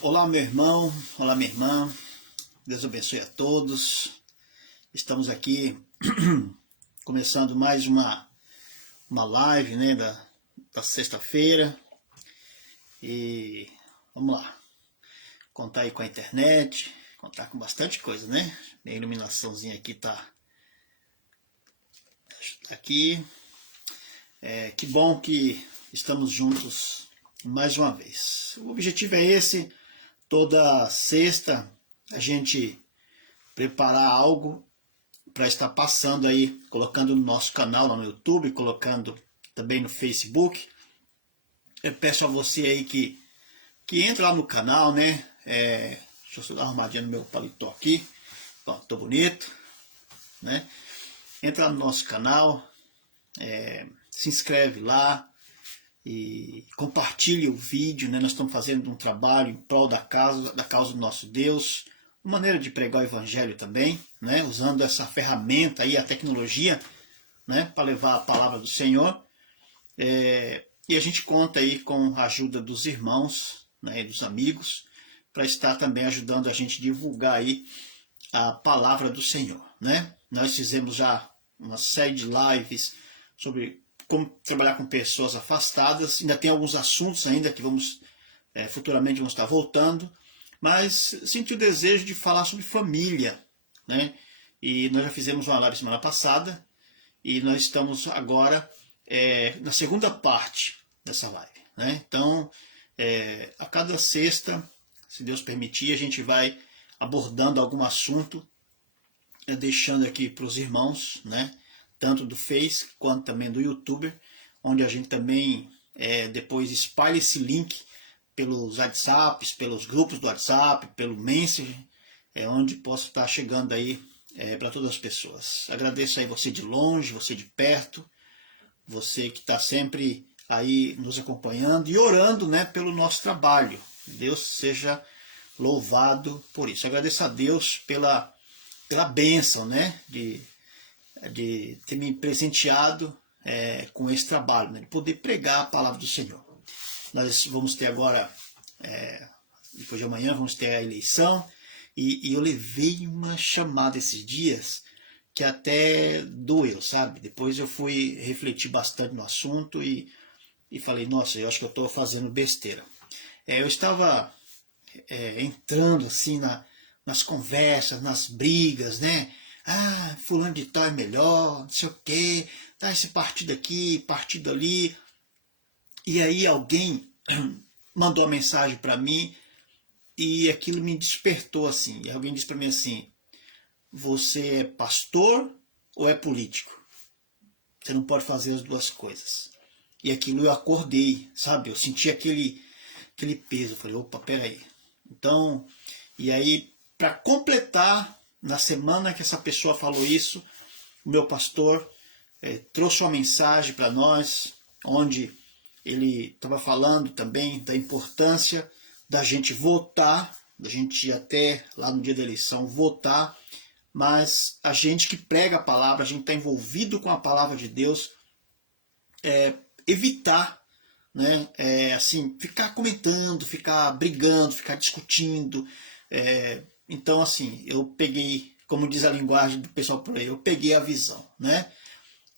Olá, meu irmão, olá, minha irmã, Deus abençoe a todos. Estamos aqui começando mais uma live, né, da sexta-feira. E vamos lá, contar aí com a internet, contar com bastante coisa, né? Minha iluminaçãozinha aqui tá aqui. Que bom que estamos juntos mais uma vez. O objetivo é esse: toda sexta a gente preparar algo para estar passando aí, colocando no nosso canal lá no YouTube, colocando também no Facebook. Eu peço a você aí que entre lá no canal, né? Deixa eu só dar uma arrumadinha no meu paletó aqui. Ó, tô bonito, né? Entra lá no nosso canal, se inscreve lá e compartilhe o vídeo, né? Nós estamos fazendo um trabalho em prol da causa do nosso Deus, uma maneira de pregar o evangelho também, né? Usando essa ferramenta aí, a tecnologia, né? Para levar a palavra do Senhor. E a gente conta aí com a ajuda dos irmãos, né, e dos amigos, para estar também ajudando a gente a divulgar aí a palavra do Senhor, né? Nós fizemos já uma série de lives sobre como trabalhar com pessoas afastadas. Ainda tem alguns assuntos ainda que futuramente vamos estar voltando, mas senti o desejo de falar sobre família, né? E nós já fizemos uma live semana passada e nós estamos agora na segunda parte dessa live, né? Então, a cada sexta, se Deus permitir, a gente vai abordando algum assunto, deixando aqui para os irmãos, né? Tanto do Face quanto também do YouTube, onde a gente também depois espalha esse link pelos WhatsApps, pelos grupos do WhatsApp, pelo Messenger, onde posso estar chegando aí para todas as pessoas. Agradeço aí você de longe, você de perto, você que está sempre aí nos acompanhando e orando, né, pelo nosso trabalho. Deus seja louvado por isso. Agradeço a Deus pela bênção, né, de ter me presenteado com esse trabalho, né, de poder pregar a palavra do Senhor. Nós vamos ter agora, depois de amanhã, vamos ter a eleição, e eu levei uma chamada esses dias que até doeu, sabe? Depois eu fui refletir bastante no assunto e falei, nossa, eu acho que eu estou fazendo besteira. Eu estava entrando assim nas conversas, nas brigas, né? Ah, fulano de tal é melhor, não sei o quê, tá esse partido aqui, partido ali. E aí alguém mandou uma mensagem para mim e aquilo me despertou assim. E alguém disse para mim assim: você é pastor ou é político? Você não pode fazer as duas coisas. E aquilo eu acordei, sabe? Eu senti aquele peso. Eu falei, opa, peraí. Então, e aí, para completar, na semana que essa pessoa falou isso, o meu pastor trouxe uma mensagem para nós, onde ele estava falando também da importância da gente votar, da gente ir até lá no dia da eleição votar, mas a gente que prega a palavra, a gente está envolvido com a palavra de Deus, evitar, né, assim, ficar comentando, ficar brigando, ficar discutindo. Então, assim, eu peguei, como diz a linguagem do pessoal por aí, eu peguei a visão, né?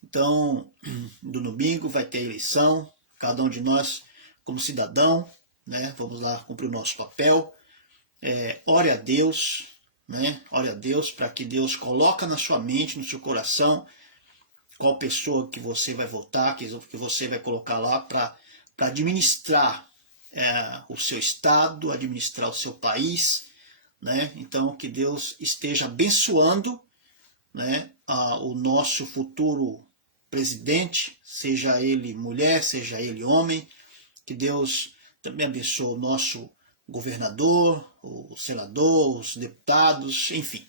Então, do domingo vai ter eleição, cada um de nós, como cidadão, né, vamos lá cumprir o nosso papel. Ore a Deus, né? Ore a Deus para que Deus coloque na sua mente, no seu coração, qual pessoa que você vai votar, que você vai colocar lá para administrar o seu estado, administrar o seu país, né? Então, que Deus esteja abençoando, né, o nosso futuro presidente, seja ele mulher, seja ele homem, que Deus também abençoe o nosso governador, o senador, os deputados, enfim,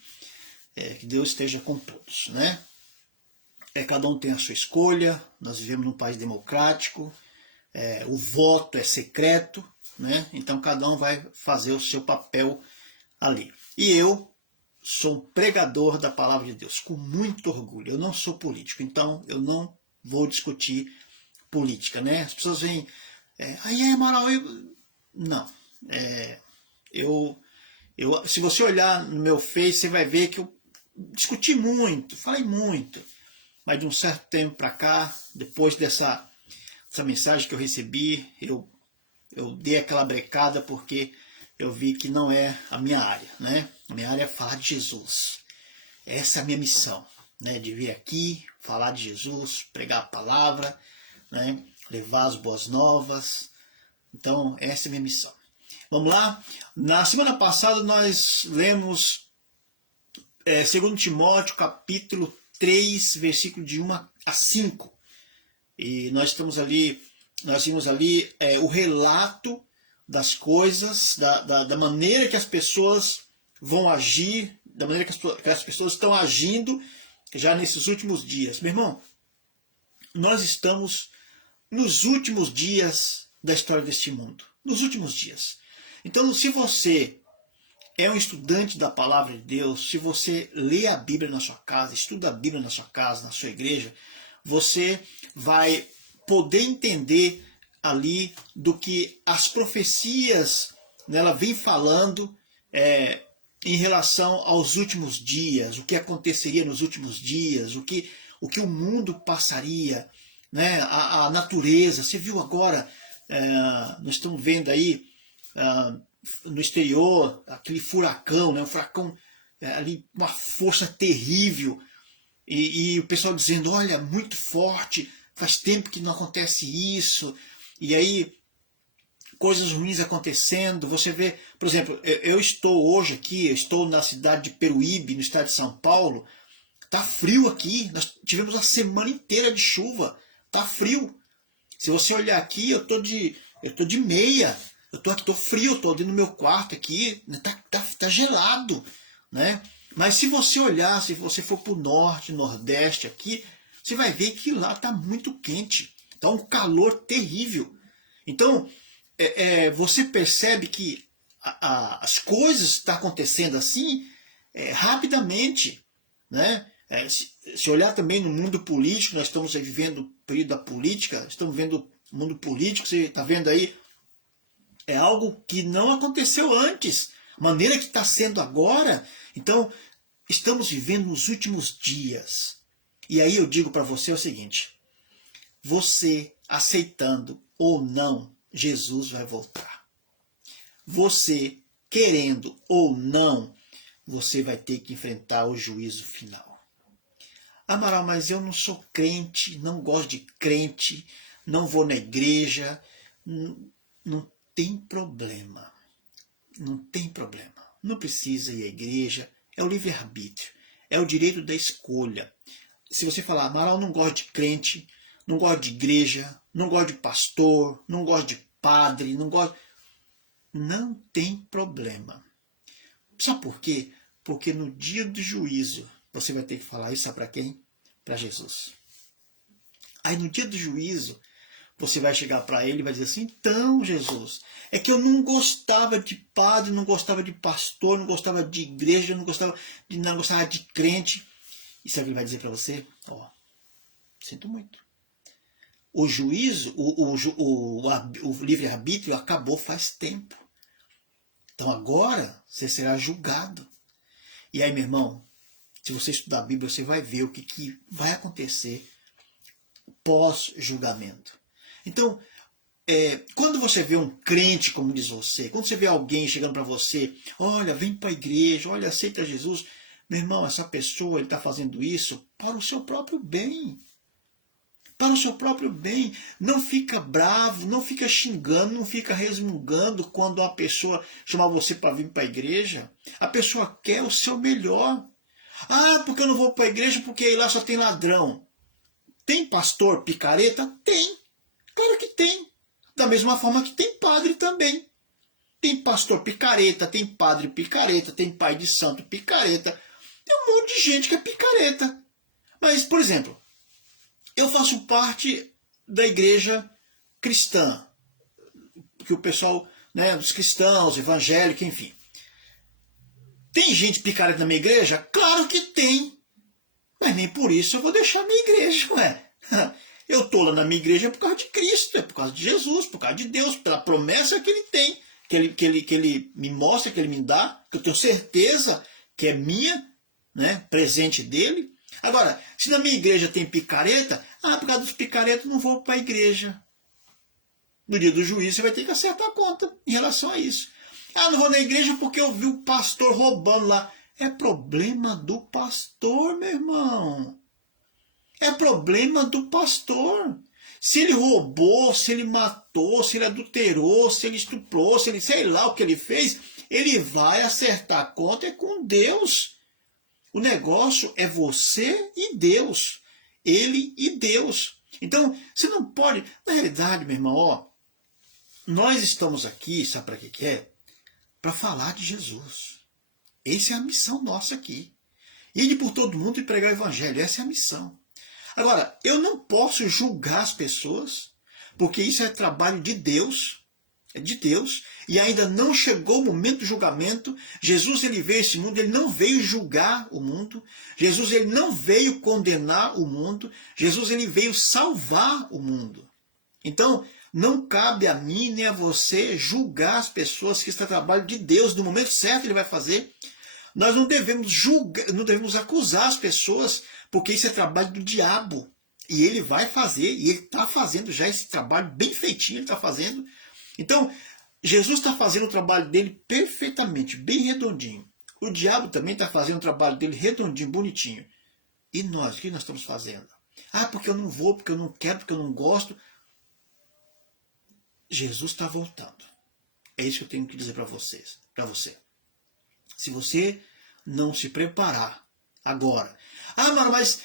que Deus esteja com todos, né? Cada um tem a sua escolha, nós vivemos num país democrático, o voto é secreto, né? Então cada um vai fazer o seu papel ali. E eu sou um pregador da palavra de Deus, com muito orgulho. Eu não sou político, então eu não vou discutir política, né? As pessoas veem, aí é moral, não. Se você olhar no meu Face, você vai ver que eu discuti muito, falei muito. Mas de um certo tempo para cá, depois dessa mensagem que eu recebi, eu dei aquela brecada porque eu vi que não é a minha área, né? A minha área é falar de Jesus. Essa é a minha missão, né? De vir aqui, falar de Jesus, pregar a palavra, né? Levar as boas novas. Então, essa é a minha missão. Vamos lá? Na semana passada nós lemos 2 Timóteo, capítulo 3, versículo de 1 a 5. E nós vimos ali o relato das coisas, da maneira que as pessoas vão agir, da maneira que as pessoas estão agindo já nesses últimos dias. Meu irmão, nós estamos nos últimos dias da história deste mundo. Nos últimos dias. Então, se você é um estudante da palavra de Deus, se você lê a Bíblia na sua casa, estuda a Bíblia na sua casa, na sua igreja, você vai poder entender ali do que as profecias, né, ela vem falando em relação aos últimos dias, o que aconteceria nos últimos dias, o que o mundo passaria, né, a natureza. Você viu agora, nós estamos vendo aí no exterior aquele furacão, né, um furacão ali, uma força terrível, e o pessoal dizendo, olha, muito forte, faz tempo que não acontece isso, e aí coisas ruins acontecendo. Você vê, por exemplo, eu estou hoje aqui, eu estou na cidade de Peruíbe, no estado de São Paulo, tá frio aqui, nós tivemos a semana inteira de chuva, tá frio. Se você olhar aqui, eu tô de meia, eu tô aqui, tô frio, eu tô dentro do meu quarto aqui, tá gelado, né? Mas se você olhar, se você for pro norte, nordeste aqui, você vai ver que lá tá muito quente, tá um calor terrível. Então, você percebe que as coisas estão acontecendo assim rapidamente, né? Se olhar também no mundo político, nós estamos vivendo o período da política, estamos vendo o mundo político, você está vendo aí, é algo que não aconteceu antes, a maneira que está sendo agora. Então, estamos vivendo nos últimos dias. E aí eu digo para você o seguinte, você aceitando ou não, Jesus vai voltar. Você querendo ou não, você vai ter que enfrentar o juízo final. Amaral, mas eu não sou crente, não gosto de crente, não vou na igreja. Não tem problema. Não tem problema. Não precisa ir à igreja. É o livre-arbítrio. É o direito da escolha. Se você falar, Amaral, não gosto de crente, não gosto de igreja, não gosto de pastor, não gosto de padre, não gosto... Não tem problema. Sabe por quê? Porque no dia do juízo, você vai ter que falar isso, sabe para quem? Para Jesus. Aí no dia do juízo, você vai chegar para ele e vai dizer assim, então Jesus, é que eu não gostava de padre, não gostava de pastor, não gostava de igreja, não gostava de crente. E sabe o que ele vai dizer para você? Sinto muito. O juízo, o livre-arbítrio acabou faz tempo. Então agora você será julgado. E aí, meu irmão, se você estudar a Bíblia, você vai ver o que vai acontecer pós-julgamento. Então, quando você vê um crente, como diz você, quando você vê alguém chegando para você, olha, vem para a igreja, olha, aceita Jesus, meu irmão, essa pessoa, ele está fazendo isso para o seu próprio bem. Para o seu próprio bem. Não fica bravo, não fica xingando, não fica resmungando quando uma pessoa chama você para vir para a igreja. A pessoa quer o seu melhor. Ah, porque eu não vou para a igreja porque lá só tem ladrão. Tem pastor picareta? Tem. Claro que tem. Da mesma forma que tem padre também. Tem pastor picareta, tem padre picareta, tem pai de santo picareta. Tem um monte de gente que é picareta. Mas, por exemplo, eu faço parte da igreja cristã. Que o pessoal, né, os cristãos, evangélicos, enfim. Tem gente picareta na minha igreja? Claro que tem. Mas nem por isso eu vou deixar a minha igreja, ué. Eu estou lá na minha igreja por causa de Cristo, é por causa de Jesus, por causa de Deus, pela promessa que Ele tem, que ele me mostra, que ele me dá, que eu tenho certeza que é minha, né, presente dele. Agora, se na minha igreja tem picareta, por causa dos picaretas não vou para a igreja. No dia do juízo você vai ter que acertar a conta em relação a isso. Não vou na igreja porque eu vi o pastor roubando lá. É problema do pastor, meu irmão. É problema do pastor. Se ele roubou, se ele matou, se ele adulterou, se ele estuprou, se ele sei lá o que ele fez, ele vai acertar a conta com Deus. O negócio é você e Deus. Ele e Deus. Então, você não pode... Na realidade, meu irmão, nós estamos aqui, sabe para que é? Para falar de Jesus. Essa é a missão nossa aqui. Ir por todo mundo e pregar o evangelho. Essa é a missão. Agora, eu não posso julgar as pessoas, porque isso é trabalho de Deus. É de Deus. E ainda não chegou o momento do julgamento. Jesus, ele veio a esse mundo, ele não veio julgar o mundo. Jesus, ele não veio condenar o mundo. Jesus, ele veio salvar o mundo. Então, não cabe a mim nem a você julgar as pessoas, que isso é trabalho de Deus. No momento certo ele vai fazer. Nós não devemos julgar, não devemos acusar as pessoas, porque isso é trabalho do diabo. E ele vai fazer, e ele está fazendo já esse trabalho bem feitinho, ele está fazendo. Então, Jesus está fazendo o trabalho dele perfeitamente, bem redondinho. O diabo também está fazendo o trabalho dele redondinho, bonitinho. E nós, o que nós estamos fazendo? Porque eu não vou, porque eu não quero, porque eu não gosto. Jesus está voltando. É isso que eu tenho que dizer para vocês, para você. Se você não se preparar agora. Mano, mas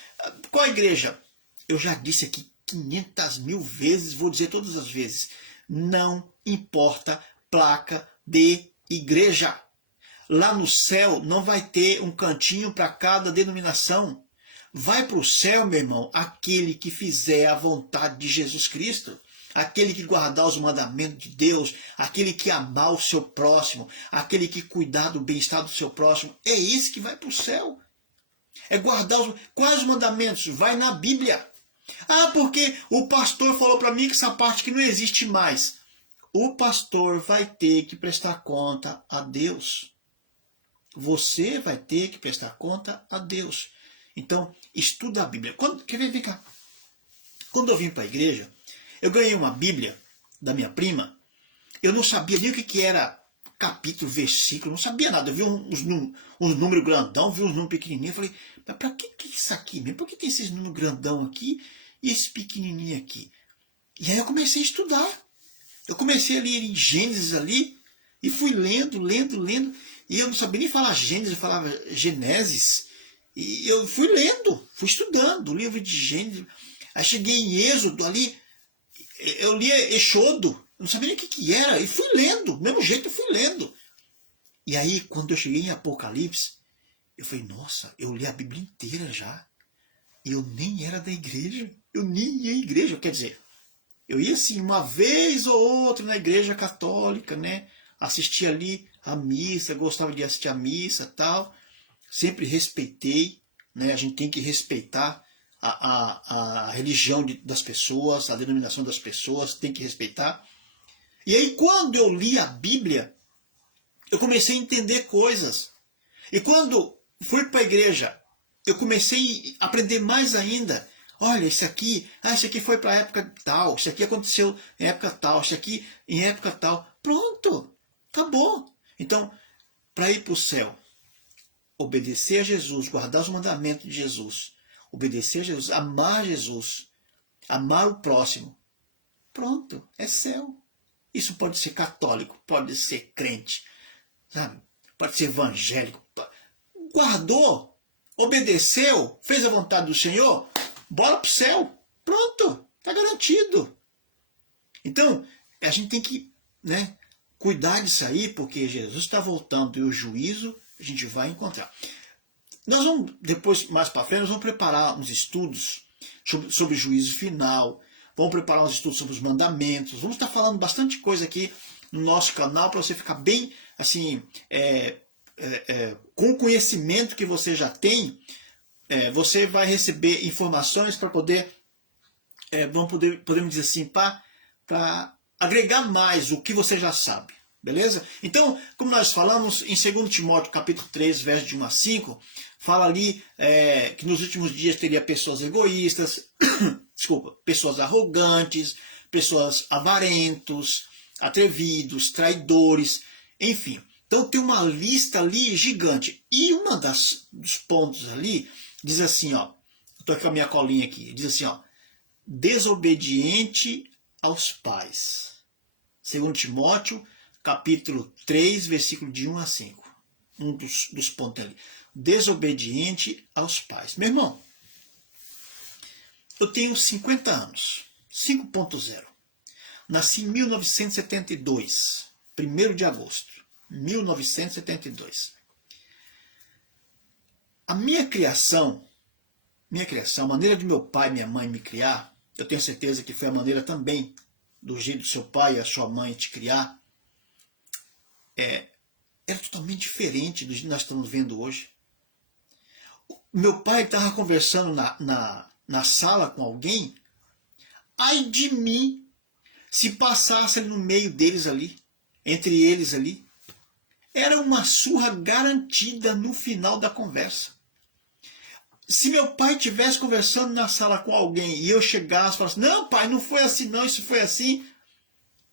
qual a igreja? Eu já disse aqui 500.000 vezes, vou dizer todas as vezes. Não importa placa de igreja. Lá no céu não vai ter um cantinho para cada denominação. Vai para o céu, meu irmão, aquele que fizer a vontade de Jesus Cristo. Aquele que guardar os mandamentos de Deus, aquele que amar o seu próximo, aquele que cuidar do bem-estar do seu próximo, é esse que vai para o céu. É guardar quais os mandamentos? Vai na Bíblia. Porque o pastor falou para mim que essa parte que não existe mais. O pastor vai ter que prestar conta a Deus. Você vai ter que prestar conta a Deus. Então, estuda a Bíblia. Quer ver? Vem cá. Quando eu vim para a igreja, eu ganhei uma Bíblia da minha prima. Eu não sabia nem o que era capítulo, versículo, não sabia nada. Eu vi uns números grandão, vi uns números pequenininhos. Eu falei, mas para que é isso aqui mesmo? Por que tem esses números grandão aqui e esse pequenininho aqui? E aí eu comecei a estudar. Eu comecei a ler em Gênesis ali e fui lendo. E eu não sabia nem falar Gênesis, eu falava Genesis. E eu fui lendo, fui estudando o livro de Gênesis. Aí cheguei em Êxodo ali. Eu lia Exodo, não sabia nem o que era, e fui lendo, do mesmo jeito eu fui lendo. E aí, quando eu cheguei em Apocalipse, eu falei, nossa, eu li a Bíblia inteira já. E eu nem era da igreja, eu nem ia à igreja, quer dizer, eu ia assim, uma vez ou outra na igreja católica, né? Assistia ali a missa, gostava de assistir a missa e tal. Sempre respeitei, né? A gente tem que respeitar a religião das pessoas, a denominação das pessoas, tem que respeitar. E aí quando eu li a Bíblia, eu comecei a entender coisas. E quando fui para a igreja, eu comecei a aprender mais ainda. Olha, isso aqui foi para a época tal, isso aqui aconteceu em época tal, isso aqui em época tal. Pronto, acabou. Então, para ir para o céu, obedecer a Jesus, guardar os mandamentos de Jesus, obedecer a Jesus, amar o próximo. Pronto, é céu. Isso pode ser católico, pode ser crente, sabe? Pode ser evangélico. Guardou, obedeceu, fez a vontade do Senhor, bora para o céu. Pronto, está garantido. Então, a gente tem que, né, cuidar disso aí, porque Jesus está voltando e o juízo a gente vai encontrar. Nós vamos, depois, mais para frente, nós vamos preparar uns estudos sobre o juízo final, vamos preparar uns estudos sobre os mandamentos, vamos estar falando bastante coisa aqui no nosso canal para você ficar bem, assim, com o conhecimento que você já tem, você vai receber informações para poder, podemos dizer assim, para agregar mais o que você já sabe. Beleza? Então, como nós falamos, em 2 Timóteo capítulo 3, verso de 1 a 5, fala ali que nos últimos dias teria pessoas egoístas, desculpa, pessoas arrogantes, pessoas avarentos, atrevidos, traidores, enfim. Então tem uma lista ali gigante. E uma dos pontos ali diz assim, ó, estou aqui com a minha colinha aqui, diz assim, ó, desobediente aos pais. 2 Timóteo capítulo 3, versículo de 1 a 5. Um dos pontos ali. Desobediente aos pais. Meu irmão, eu tenho 50 anos. 5.0. Nasci em 1972. 1º de agosto. 1972. A minha criação, a maneira de meu pai e minha mãe me criar, eu tenho certeza que foi a maneira também do jeito do seu pai e a sua mãe te criar, era totalmente diferente do que nós estamos vendo hoje. Meu pai estava conversando na sala com alguém, ai de mim, se passasse no meio deles ali, entre eles ali, era uma surra garantida no final da conversa. Se meu pai estivesse conversando na sala com alguém e eu chegasse e falasse, não pai, não foi assim não, isso foi assim,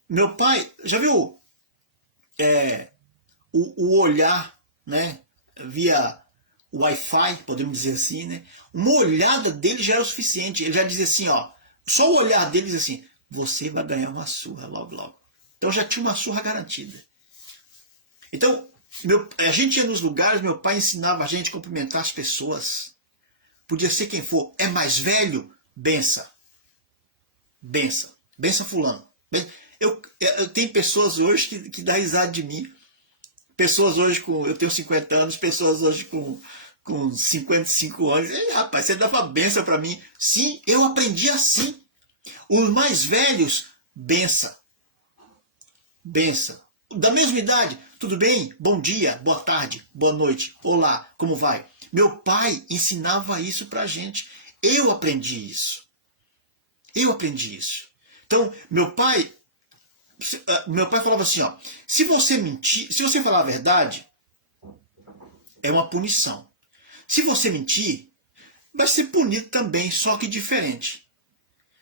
meu pai, já viu o olhar, né, via Wi-Fi, podemos dizer assim, né, uma olhada dele já era o suficiente, ele já dizia assim, ó, só o olhar dele diz assim, você vai ganhar uma surra logo logo. Então já tinha uma surra garantida. Então, a gente ia nos lugares, meu pai ensinava a gente a cumprimentar as pessoas. Podia ser quem for. É mais velho? Bença. Bença. Bença fulano. Eu tenho pessoas hoje que dão risada de mim. Pessoas hoje eu tenho 50 anos, pessoas hoje com 55 anos. Ei, rapaz, você dava benção para mim. Sim, eu aprendi assim. Os mais velhos, bença. Bença. Da mesma idade, tudo bem? Bom dia, boa tarde, boa noite, olá, como vai? Meu pai ensinava isso pra gente. Eu aprendi isso. Então, meu pai falava assim, ó, se você mentir, se você falar a verdade, é uma punição. Se você mentir, vai ser punido também, só que diferente.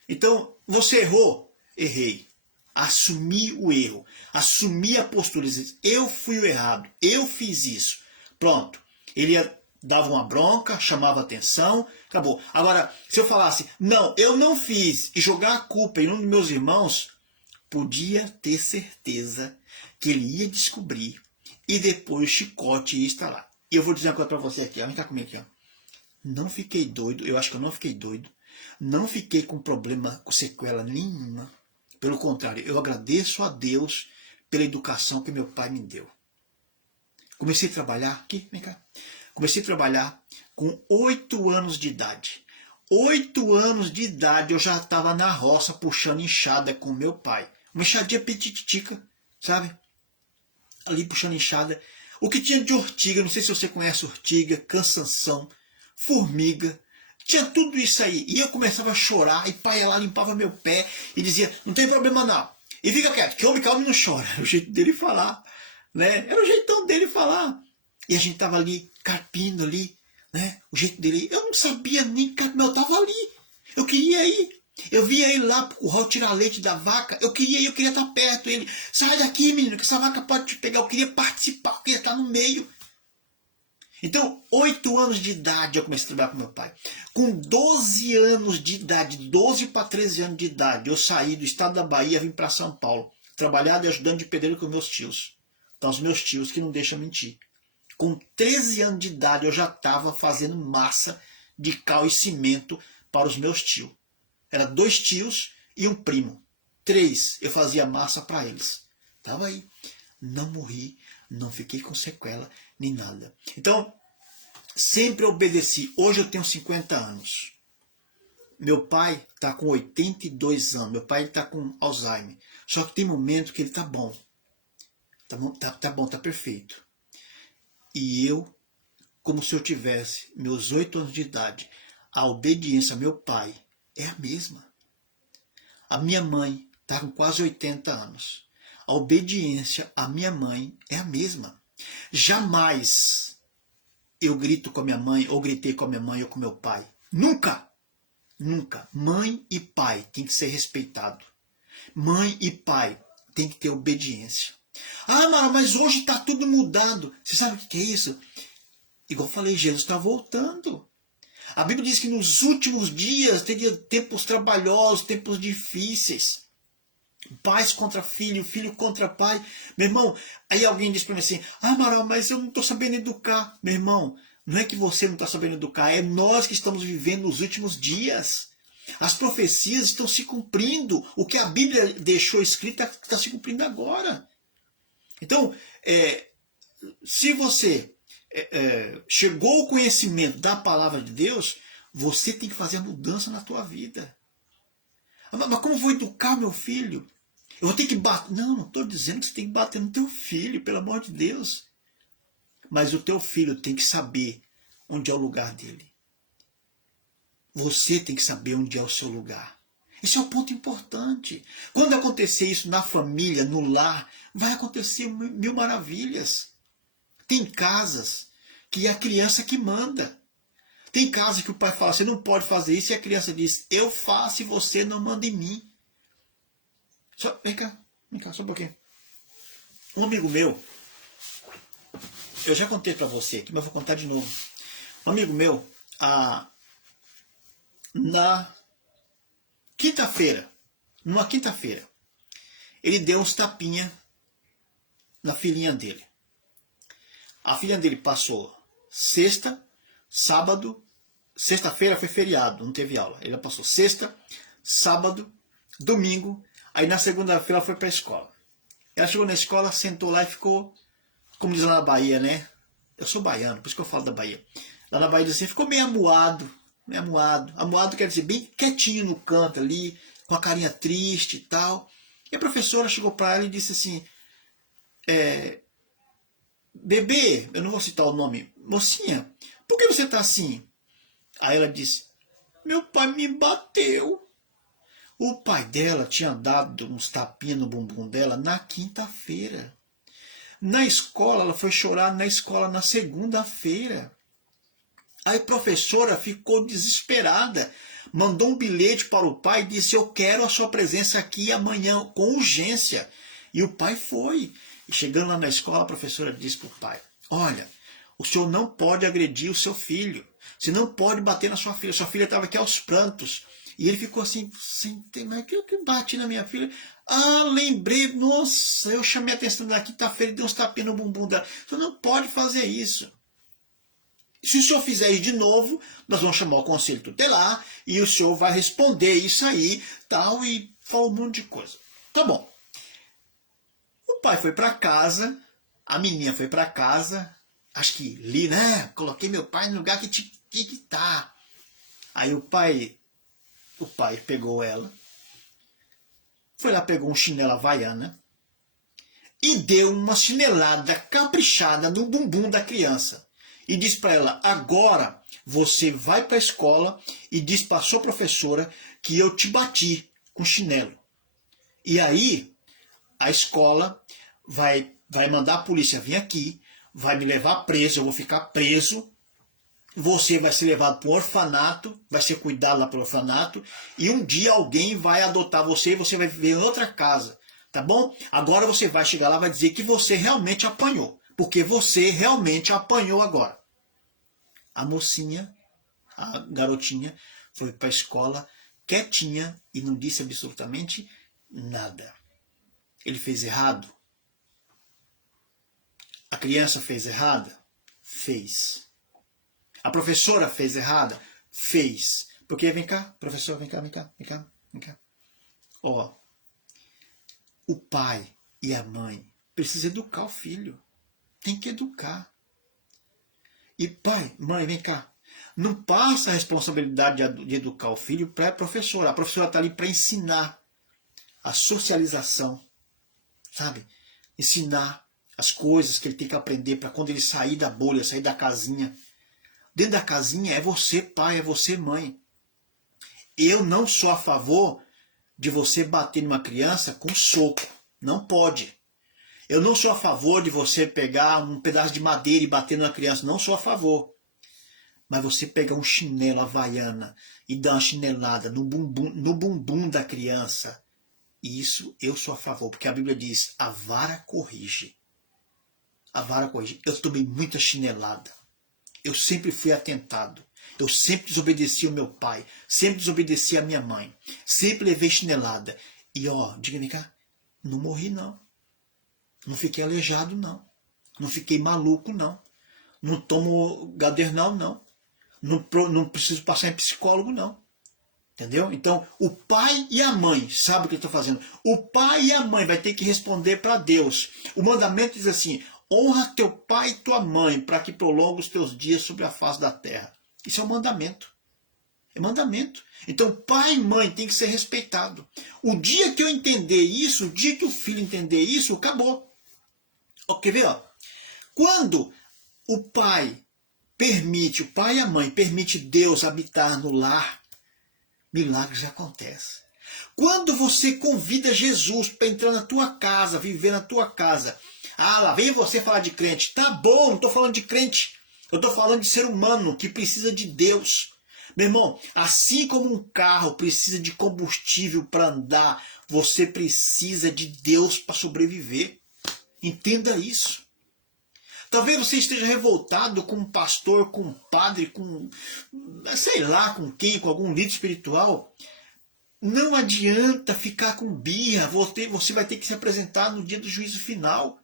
Então, você errou? Errei. Assumi o erro. Assumi a postura. Eu fui o errado. Eu fiz isso. Pronto. Ele dava uma bronca, chamava atenção, acabou. Agora, se eu falasse, não, eu não fiz, e jogar a culpa em um dos meus irmãos, podia ter certeza que ele ia descobrir e depois o chicote ia estar lá. E eu vou dizer uma coisa para você aqui, ó. Vem cá comigo aqui, ó. Não fiquei doido, eu acho que eu não fiquei doido. Não fiquei com problema, com sequela nenhuma. Pelo contrário, eu agradeço a Deus pela educação que meu pai me deu. Comecei a trabalhar, aqui, vem cá. Comecei a trabalhar com 8 anos de idade. 8 anos de idade eu já estava na roça puxando enxada com meu pai. Uma enxadinha petititica, sabe? Ali puxando enxada. O que tinha de ortiga, não sei se você conhece ortiga, cansanção, formiga. Tinha tudo isso aí. E eu começava a chorar, e pai lá limpava meu pé e dizia, não tem problema não. E fica quieto, que homem calmo não chora. Era o jeito dele falar, né? Era o jeitão dele falar. E a gente tava ali, carpindo ali, né? O jeito dele. Eu não sabia nem carpir, eu tava ali. Eu queria ir. Eu via ele lá pro curral tirar leite da vaca. Eu queria estar perto. Ele, sai daqui, menino, que essa vaca pode te pegar. Eu queria participar, eu queria estar no meio. Então, 8 anos de idade eu comecei a trabalhar com meu pai. Com 12 anos de idade, 12 para 13 anos de idade, eu saí do estado da Bahia e vim para São Paulo. Trabalhar e ajudando de pedreiro com meus tios. Então, os meus tios que não deixam mentir. Com 13 anos de idade eu já estava fazendo massa de cal e cimento para os meus tios. Era 2 tios e um primo. 3 eu fazia massa para eles. Estava aí. Não morri, não fiquei com sequela, nem nada. Então, sempre obedeci. Hoje eu tenho 50 anos. Meu pai está com 82 anos. Meu pai está com Alzheimer. Só que tem momento que ele está bom. Tá bom, tá perfeito. E eu, como se eu tivesse meus 8 anos de idade, a obediência ao meu pai é a mesma. A minha mãe está com quase 80 anos. a obediência à minha mãe é a mesma. Jamais eu grito com a minha mãe, ou gritei com a minha mãe ou com meu pai. Nunca! Nunca. Mãe e pai tem que ser respeitado. Mãe e pai tem que ter obediência. Ah, mas hoje está tudo mudado. Você sabe o que é isso? Igual eu falei, Jesus está voltando. A Bíblia diz que nos últimos dias teria tempos trabalhosos, tempos difíceis. Pais contra filho, filho contra pai. Meu irmão, aí alguém diz para mim assim, Amaral, mas eu não estou sabendo educar. Meu irmão, não é que você não está sabendo educar, é nós que estamos vivendo nos últimos dias. As profecias estão se cumprindo. O que a Bíblia deixou escrito está se cumprindo agora. Então, se você chegou ao conhecimento da palavra de Deus, você tem que fazer a mudança na tua vida. Mas como eu vou educar meu filho? Eu vou ter que bater. Não estou dizendo que você tem que bater no teu filho, pelo amor de Deus. Mas o teu filho tem que saber onde é o lugar dele. Você tem que saber onde é o seu lugar. Esse é um ponto importante. Quando acontecer isso na família, no lar, vai acontecer mil maravilhas. Tem casas que é a criança que manda. Tem casas que o pai fala, você não pode fazer isso, e a criança diz, eu faço e você não manda em mim. Vem cá, só um pouquinho. Um amigo meu, eu já contei para você aqui, mas vou contar de novo. Um amigo meu, numa quinta-feira, ele deu uns tapinha na filhinha dele. A filha dele passou sexta-feira foi feriado, não teve aula. Ele passou sexta, sábado, domingo, aí na segunda-feira ela foi para a escola. Ela chegou na escola, sentou lá e ficou, como diz lá na Bahia, né? Eu sou baiano, por isso que eu falo da Bahia. Lá na Bahia diz assim, ficou meio amuado. Amuado quer dizer bem quietinho no canto ali, com a carinha triste e tal. E a professora chegou para ela e disse assim, bebê, eu não vou citar o nome, mocinha, por que você está assim? Aí ela disse, meu pai me bateu. O pai dela tinha dado uns tapinhas no bumbum dela na quinta-feira. Na escola, ela foi chorar na escola na segunda-feira. Aí a professora ficou desesperada, mandou um bilhete para o pai e disse, eu quero a sua presença aqui amanhã, com urgência. E o pai foi. E chegando lá na escola, a professora disse para o pai, olha, o senhor não pode agredir o seu filho, você não pode bater na sua filha estava aqui aos prantos. E ele ficou assim, mas que bate na minha filha? Ah, lembrei, nossa, eu chamei a atenção na quinta-feira e dei uns tapinhos no bumbum dela. O senhor não pode fazer isso. Se o senhor fizer isso de novo, nós vamos chamar o conselho tutelar e o senhor vai responder isso aí, tal, e falou um monte de coisa. Tá bom. O pai foi para casa, a menina foi para casa, acho que li, né? Coloquei meu pai no lugar que tinha que estar. Aí o pai pegou ela, foi lá, pegou um chinelo havaiana e deu uma chinelada caprichada no bumbum da criança. E disse para ela, agora você vai para a escola e diz para a sua professora que eu te bati com chinelo. E aí a escola vai mandar a polícia vir aqui, vai me levar preso, eu vou ficar preso, você vai ser levado para o orfanato, vai ser cuidado lá pelo orfanato, e um dia alguém vai adotar você e você vai viver em outra casa, tá bom? Agora você vai chegar lá e vai dizer que você realmente apanhou, porque você realmente apanhou agora. A mocinha, a garotinha, foi para a escola quietinha e não disse absolutamente nada. Ele fez errado? A criança fez errada? Fez. A professora fez errada? Fez. Porque, vem cá, professor, vem cá. Ó, o pai e a mãe precisam educar o filho. Tem que educar. E pai, mãe, vem cá. Não passa a responsabilidade de educar o filho para a professora. A professora está ali para ensinar a socialização, sabe? Ensinar as coisas que ele tem que aprender para quando ele sair da bolha, sair da casinha. Dentro da casinha é você pai, é você mãe. Eu não sou a favor de você bater numa criança com soco. Não pode. Eu não sou a favor de você pegar um pedaço de madeira e bater numa criança. Não sou a favor. Mas você pegar um chinelo havaiana e dar uma chinelada no bumbum da criança, isso eu sou a favor. Porque a Bíblia diz, a vara corrige. A vara corrige. Eu tomei muita chinelada. Eu sempre fui atentado. Eu sempre desobedeci ao meu pai. Sempre desobedeci à minha mãe. Sempre levei chinelada. E ó, diga-me cá, não morri não. Não fiquei aleijado não. Não fiquei maluco não. Não tomo gadernal não. Não preciso passar em psicólogo não. Entendeu? Então, o pai e a mãe sabem o que estão fazendo. O pai e a mãe vai ter que responder para Deus. O mandamento diz assim, honra teu pai e tua mãe para que prolongue os teus dias sobre a face da terra. Isso é um mandamento. É mandamento. Então, pai e mãe tem que ser respeitado. O dia que eu entender isso, o dia que o filho entender isso, acabou. Ó, quer ver? Ó? Quando o pai e a mãe permite Deus habitar no lar, milagres acontecem. Quando você convida Jesus para entrar na tua casa, viver na tua casa, lá vem você falar de crente. Tá bom, não estou falando de crente. Eu estou falando de ser humano que precisa de Deus. Meu irmão, assim como um carro precisa de combustível para andar, você precisa de Deus para sobreviver. Entenda isso. Talvez você esteja revoltado com um pastor, com um padre, com, sei lá, com quem, com algum líder espiritual. Não adianta ficar com birra, você vai ter que se apresentar no dia do juízo final.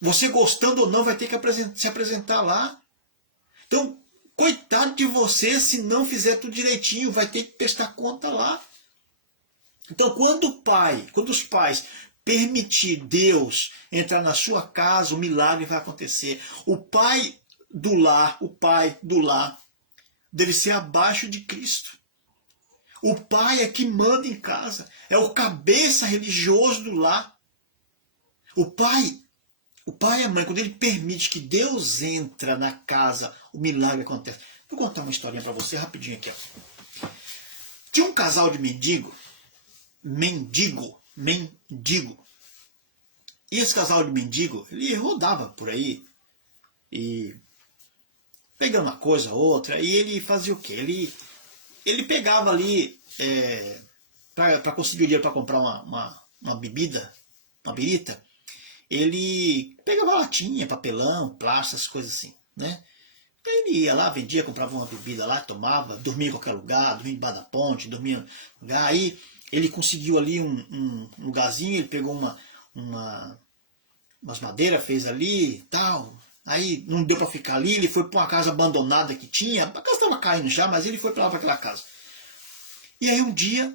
Você gostando ou não vai ter que se apresentar lá. Então, coitado de você se não fizer tudo direitinho, vai ter que prestar conta lá. Então, quando os pais permitir Deus entrar na sua casa, o milagre vai acontecer. O pai do lar deve ser abaixo de Cristo. O pai é que manda em casa, é o cabeça religioso do lar. O pai e a mãe, quando ele permite que Deus entra na casa, o milagre acontece. Vou contar uma historinha para você rapidinho aqui. Ó. Tinha um casal de mendigo. E esse casal de mendigo, ele rodava por aí e pegando uma coisa, outra, e ele fazia o quê? Ele pegava ali para conseguir dinheiro para comprar uma bebida, uma birita, ele pegava latinha, papelão, plástico, essas coisas assim, né? Ele ia lá, vendia, comprava uma bebida lá, tomava, dormia em qualquer lugar, dormia embaixo da ponte, dormia em lugar. Aí ele conseguiu ali um lugarzinho, ele pegou umas madeiras, fez ali e tal. Aí não deu para ficar ali, ele foi para uma casa abandonada que tinha. A casa estava caindo já, mas ele foi para lá, para aquela casa. E aí um dia,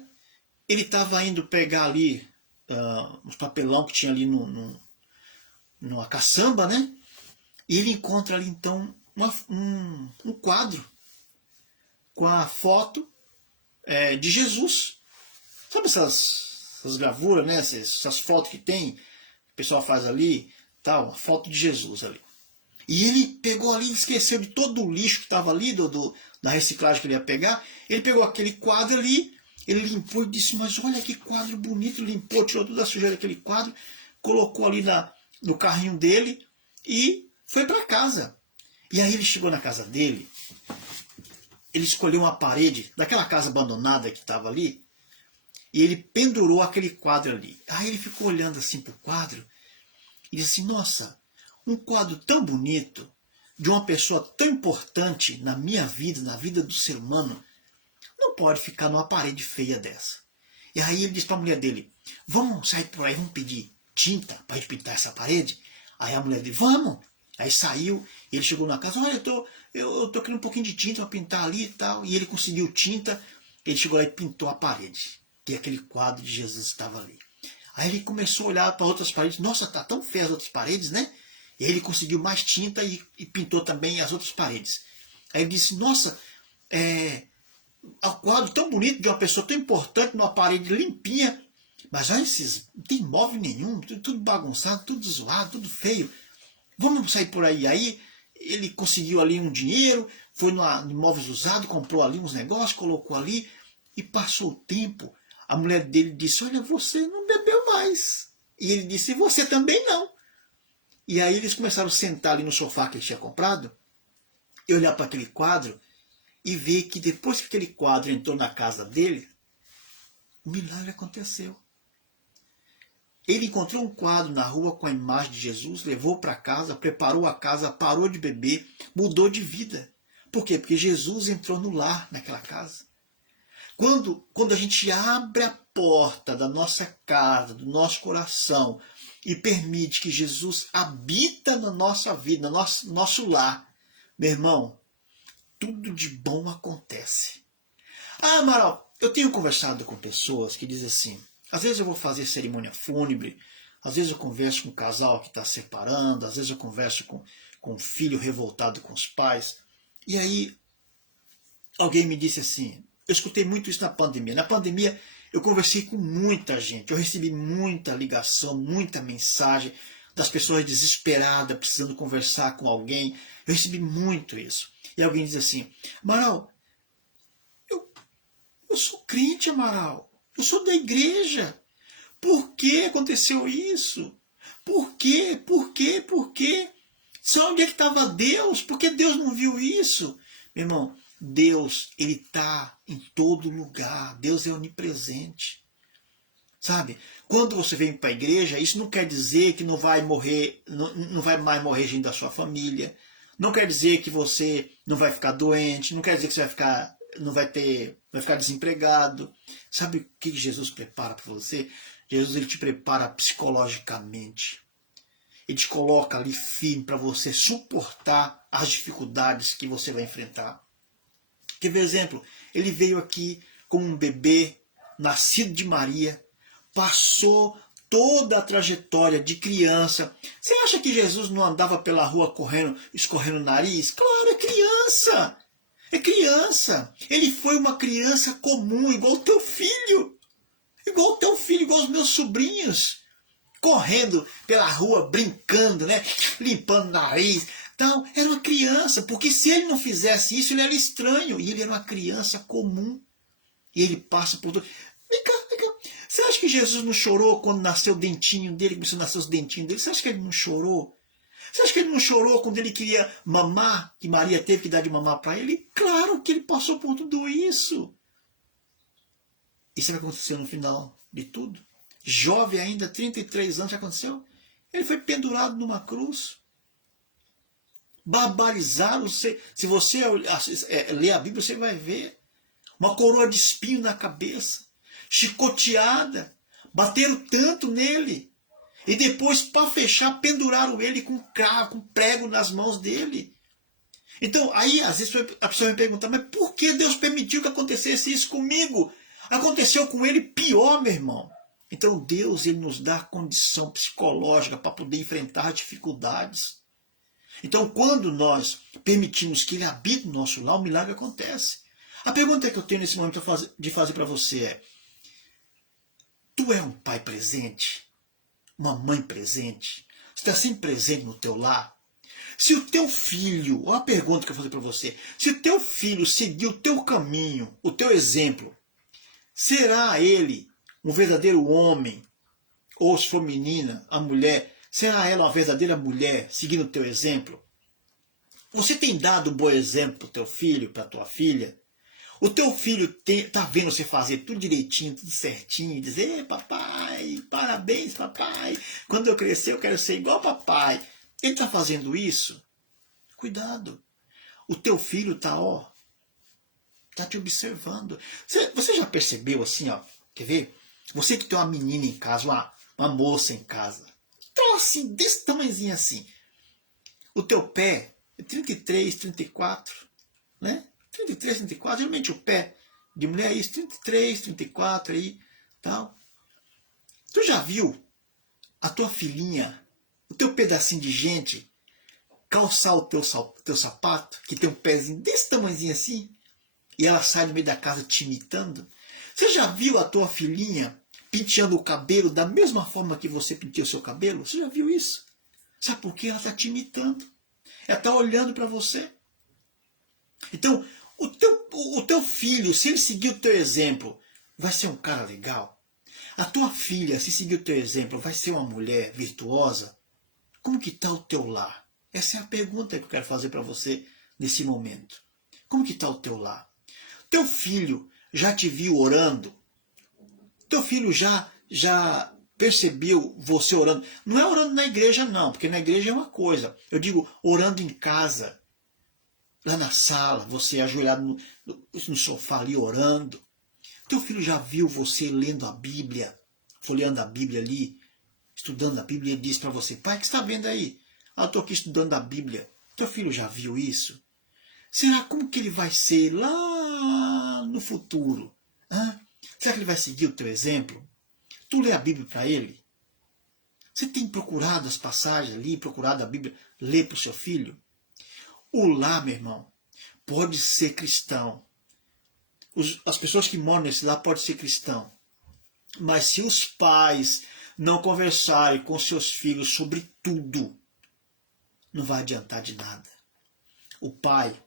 ele estava indo pegar ali uns papelão que tinha ali numa caçamba, né? E ele encontra ali então um quadro com a foto de Jesus. Sabe essas gravuras, né? Essas fotos que tem, o pessoal faz ali, tal, uma foto de Jesus ali. E ele pegou ali, esqueceu de todo o lixo que estava ali, da reciclagem que ele ia pegar. Ele pegou aquele quadro ali, ele limpou e disse, mas olha que quadro bonito, limpou, tirou toda a sujeira daquele quadro, colocou ali no carrinho dele e foi para casa. E aí ele chegou na casa dele, ele escolheu uma parede daquela casa abandonada que estava ali, e ele pendurou aquele quadro ali. Aí ele ficou olhando assim para o quadro e disse assim, nossa, um quadro tão bonito, de uma pessoa tão importante na minha vida, na vida do ser humano, não pode ficar numa parede feia dessa. E aí ele disse para a mulher dele, vamos sair por aí, vamos pedir tinta para a gente pintar essa parede? Aí a mulher dele, vamos! Aí saiu, ele chegou na casa, olha, eu tô querendo um pouquinho de tinta para pintar ali e tal. E ele conseguiu tinta, ele chegou lá e pintou a parede. E aquele quadro de Jesus estava ali. Aí ele começou a olhar para outras paredes, nossa, tá tão feia as outras paredes, né? E aí ele conseguiu mais tinta e pintou também as outras paredes. Aí ele disse, nossa, um quadro tão bonito de uma pessoa tão importante numa parede limpinha, mas olha não tem móvel nenhum, tudo bagunçado, tudo zoado, tudo feio. Vamos sair por aí. Aí ele conseguiu ali um dinheiro, foi no móveis usados, comprou ali uns negócios, colocou ali e passou o tempo. A mulher dele disse, olha, você não bebeu mais. E ele disse, e você também não. E aí eles começaram a sentar ali no sofá que ele tinha comprado, e olhar para aquele quadro, e ver que depois que aquele quadro entrou na casa dele, o milagre aconteceu. Ele encontrou um quadro na rua com a imagem de Jesus, levou para casa, preparou a casa, parou de beber, mudou de vida. Por quê? Porque Jesus entrou no lar naquela casa. Quando a gente abre a porta da nossa casa, do nosso coração, e permite que Jesus habita na nossa vida, no nosso lar, meu irmão, tudo de bom acontece. Ah, Amaral, eu tenho conversado com pessoas que dizem assim, às vezes eu vou fazer cerimônia fúnebre, às vezes eu converso com um casal que está separando, às vezes eu converso com um filho revoltado com os pais, e aí alguém me disse assim, eu escutei muito isso na pandemia. Na pandemia eu conversei com muita gente, eu recebi muita ligação, muita mensagem das pessoas desesperadas, precisando conversar com alguém. Eu recebi muito isso. E alguém diz assim, Amaral, eu sou crente, Amaral, eu sou da igreja. Por que aconteceu isso? Por quê? Por quê? Por quê? Só onde é que estava Deus? Por que Deus não viu isso? Meu irmão, Deus, ele está em todo lugar. Deus é onipresente. Sabe? Quando você vem para a igreja, isso não quer dizer que não vai morrer, não vai mais morrer gente da sua família. Não quer dizer que você não vai ficar doente. Não quer dizer que você vai ficar desempregado. Sabe o que Jesus prepara para você? Jesus, ele te prepara psicologicamente. Ele te coloca ali firme para você suportar as dificuldades que você vai enfrentar. Quer ver exemplo? Ele veio aqui como um bebê, nascido de Maria, passou toda a trajetória de criança. Você acha que Jesus não andava pela rua correndo, escorrendo o nariz? Claro, é criança. É criança. Ele foi uma criança comum, igual o teu filho. Igual o teu filho, igual os meus sobrinhos. Correndo pela rua, brincando, né? Limpando o nariz. Então, era uma criança, porque se ele não fizesse isso, ele era estranho. E ele era uma criança comum. E ele passa por tudo. Vem cá, vem cá. Você acha que Jesus não chorou quando nasceu o dentinho dele, começou a nascer os dentinhos dele? Você acha que ele não chorou? Você acha que ele não chorou quando ele queria mamar, que Maria teve que dar de mamar para ele? Claro que ele passou por tudo isso. E sabe o que aconteceu no final de tudo? Jovem ainda, 33 anos, já aconteceu? Ele foi pendurado numa cruz. Barbarizaram. Se você ler a Bíblia, você vai ver. Uma coroa de espinho na cabeça. Chicoteada. Bateram tanto nele. E depois, para fechar, penduraram ele com cravo, com prego nas mãos dele. Então, aí, às vezes, a pessoa me pergunta, mas por que Deus permitiu que acontecesse isso comigo? Aconteceu com ele pior, meu irmão. Então, Deus, ele nos dá condição psicológica para poder enfrentar dificuldades. Então, quando nós permitimos que ele habite no nosso lar, o milagre acontece. A pergunta que eu tenho nesse momento de fazer para você é, tu é um pai presente? Uma mãe presente? Você está sempre presente no teu lar? Se o teu filho, olha a pergunta que eu vou fazer para você, se o teu filho seguir o teu caminho, o teu exemplo, será ele um verdadeiro homem? Ou se for menina, a mulher, será ela uma verdadeira mulher, seguindo o teu exemplo? Você tem dado um bom exemplo para o teu filho, para a tua filha? O teu filho está vendo você fazer tudo direitinho, tudo certinho, e dizer, papai, parabéns, papai, quando eu crescer eu quero ser igual papai. Ele está fazendo isso? Cuidado. O teu filho está te observando. Você já percebeu assim, ó, quer ver? Você que tem uma menina em casa, uma moça em casa, então assim, desse tamanhozinho assim, o teu pé é 33, 34, né? 33, 34, geralmente o pé de mulher é isso, 33, 34 aí, tal. Tu já viu a tua filhinha, o teu pedacinho de gente, calçar o teu sapato, que tem um pezinho desse tamanhozinho assim, e ela sai no meio da casa te imitando? Você já viu a tua filhinha penteando o cabelo da mesma forma que você penteia o seu cabelo? Você já viu isso? Sabe por quê? Ela está te imitando. Ela está olhando para você. Então, o teu filho, se ele seguir o teu exemplo, vai ser um cara legal? A tua filha, se seguir o teu exemplo, vai ser uma mulher virtuosa? Como que está o teu lar? Essa é a pergunta que eu quero fazer para você nesse momento. Como que está o teu lar? Teu filho já te viu orando? Teu filho já percebeu você orando? Não é orando na igreja não, porque na igreja é uma coisa. Eu digo orando em casa, lá na sala, você ajoelhado no sofá ali orando. Teu filho já viu você lendo a Bíblia, folheando a Bíblia ali, estudando a Bíblia, e ele diz para você: pai, o que você está vendo aí? Ah, eu estou aqui estudando a Bíblia. Teu filho já viu isso? Será como que ele vai ser lá no futuro? Hã? Será que ele vai seguir o teu exemplo? Tu lê a Bíblia para ele? Você tem procurado as passagens ali, procurado a Bíblia, ler para o seu filho? O lar, meu irmão, pode ser cristão. As pessoas que moram nesse lar podem ser cristão. Mas se os pais não conversarem com seus filhos sobre tudo, não vai adiantar de nada. O pai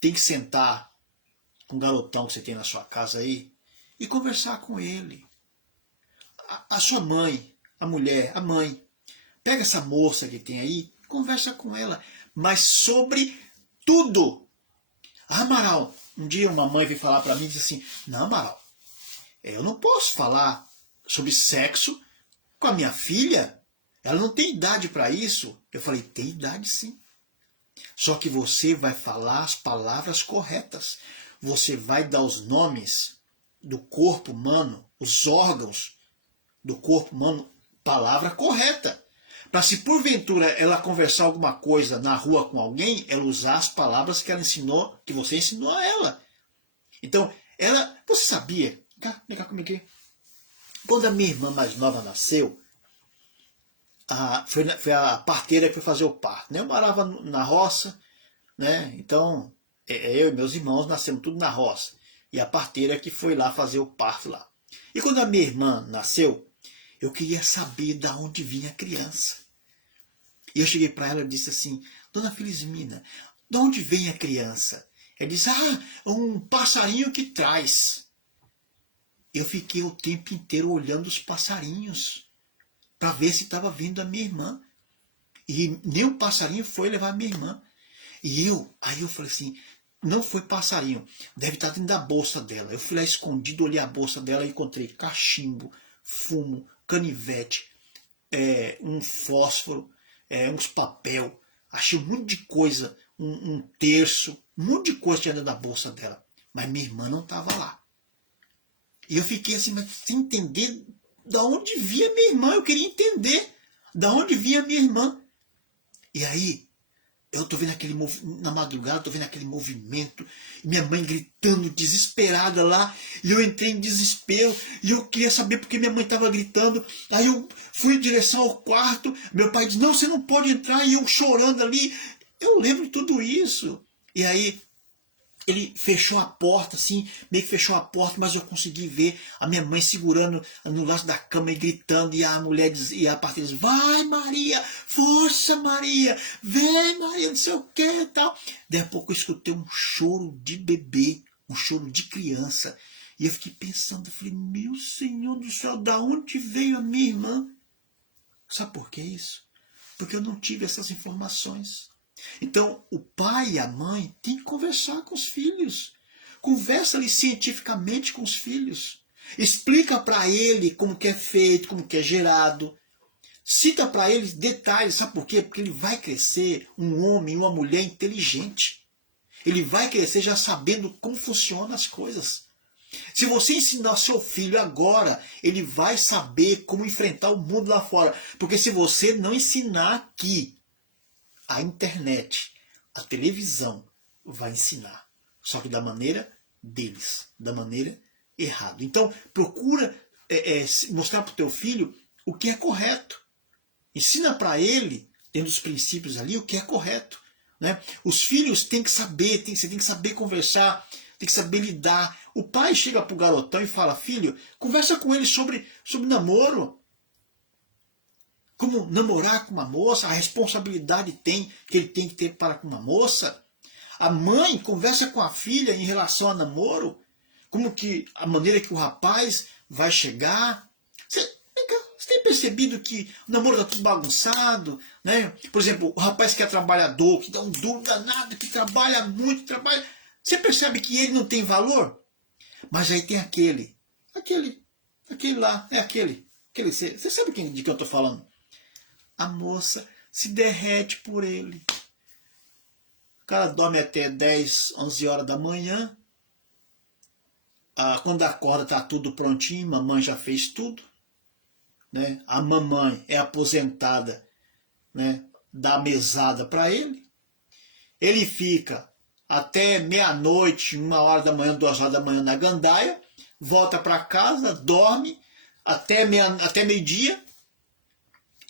tem que sentar com o garotão que você tem na sua casa aí e conversar com ele. A sua mãe, a mulher, a mãe, pega essa moça que tem aí, conversa com ela, mas sobre tudo. Ah, Amaral, um dia uma mãe veio falar para mim e disse assim: não, Amaral, eu não posso falar sobre sexo com a minha filha. Ela não tem idade para isso. Eu falei: tem idade sim. Só que você vai falar as palavras corretas. Você vai dar os nomes do corpo humano, os órgãos do corpo humano, palavra correta. Para se porventura ela conversar alguma coisa na rua com alguém, ela usar as palavras que ela ensinou, que você ensinou a ela. Então, você sabia? Vem cá comigo aqui. Quando a minha irmã mais nova nasceu, foi a parteira que foi fazer o parto. Eu morava na roça, né? Então eu e meus irmãos nascemos tudo na roça. E a parteira que foi lá fazer o parto lá. E quando a minha irmã nasceu, eu queria saber de onde vinha a criança. E eu cheguei para ela e disse assim: dona Felizmina, de onde vem a criança? Ela disse: um passarinho que traz. Eu fiquei o tempo inteiro olhando os passarinhos para ver se estava vindo a minha irmã. E nem o passarinho foi levar a minha irmã. Aí eu falei assim: não foi passarinho, deve estar dentro da bolsa dela. Eu fui lá escondido, olhei a bolsa dela e encontrei cachimbo, fumo, canivete, um fósforo, uns papel. Achei um monte de coisa, um terço, um monte de coisa tinha dentro da bolsa dela. Mas minha irmã não estava lá. E eu fiquei assim, mas sem entender de onde vinha minha irmã. Eu queria entender de onde vinha minha irmã. E aí, eu tô vendo na madrugada, tô vendo aquele movimento, minha mãe gritando, desesperada lá, e eu entrei em desespero, e eu queria saber porque minha mãe estava gritando. Aí eu fui em direção ao quarto, meu pai disse: não, você não pode entrar, e eu chorando ali. Eu lembro de tudo isso. E aí, ele fechou a porta, assim, meio que fechou a porta, mas eu consegui ver a minha mãe segurando no laço da cama e gritando, e a mulher e a parteira diz: vai Maria, força Maria, vem Maria, não sei o que e tal. Daí a pouco eu escutei um choro de bebê, um choro de criança, e eu fiquei pensando, eu falei: meu Senhor do céu, da onde veio a minha irmã? Sabe por que isso? Porque eu não tive essas informações. Então, o pai e a mãe têm que conversar com os filhos. Conversa ali cientificamente com os filhos. Explica para ele como que é feito, como que é gerado. Cita para ele detalhes. Sabe por quê? Porque ele vai crescer um homem, uma mulher inteligente. Ele vai crescer já sabendo como funcionam as coisas. Se você ensinar seu filho agora, ele vai saber como enfrentar o mundo lá fora. Porque se você não ensinar aqui, a internet, a televisão vai ensinar. Só que da maneira deles, da maneira errada. Então, procura mostrar para o teu filho o que é correto. Ensina para ele, tendo os princípios ali, o que é correto. Né? Os filhos têm que saber, você tem que saber conversar, tem que saber lidar. O pai chega para o garotão e fala: filho, conversa com ele sobre namoro. Como namorar com uma moça, a responsabilidade que ele tem que ter para com uma moça. A mãe conversa com a filha em relação a namoro, como que a maneira que o rapaz vai chegar. Você tem percebido que o namoro está tudo bagunçado, né? Por exemplo, o rapaz que é trabalhador, que dá um duro danado, que trabalha muito, trabalha. Você percebe que ele não tem valor? Mas aí tem aquele lá, você sabe de quem eu estou falando? A moça se derrete por ele. O cara dorme até 10, 11 horas da manhã. Quando acorda tá tudo prontinho, mamãe já fez tudo. Né? A mamãe é aposentada, né? Dá mesada para ele. Ele fica até meia-noite, 1 hora da manhã, 2 horas da manhã na gandaia, volta para casa, dorme até meio-dia.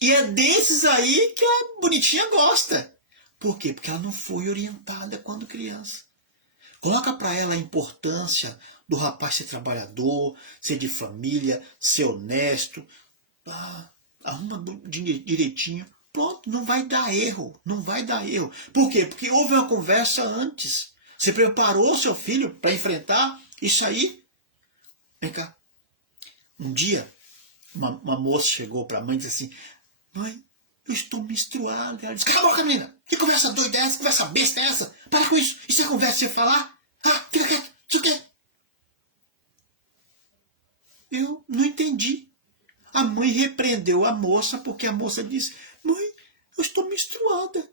E é desses aí que a bonitinha gosta. Por quê? Porque ela não foi orientada quando criança. Coloca para ela a importância do rapaz ser trabalhador, ser de família, ser honesto. Arruma direitinho. Pronto, não vai dar erro. Não vai dar erro. Por quê? Porque houve uma conversa antes. Você preparou seu filho para enfrentar isso aí? Vem cá. Um dia, uma moça chegou para a mãe e disse assim: mãe, eu estou menstruada. Ela disse: cala a boca, menina. Que conversa doida é essa? Que conversa besta é essa? Para com isso. Isso é conversa você falar? Fica quieto. Isso o quê? Eu não entendi. A mãe repreendeu a moça porque a moça disse: mãe, eu estou menstruada.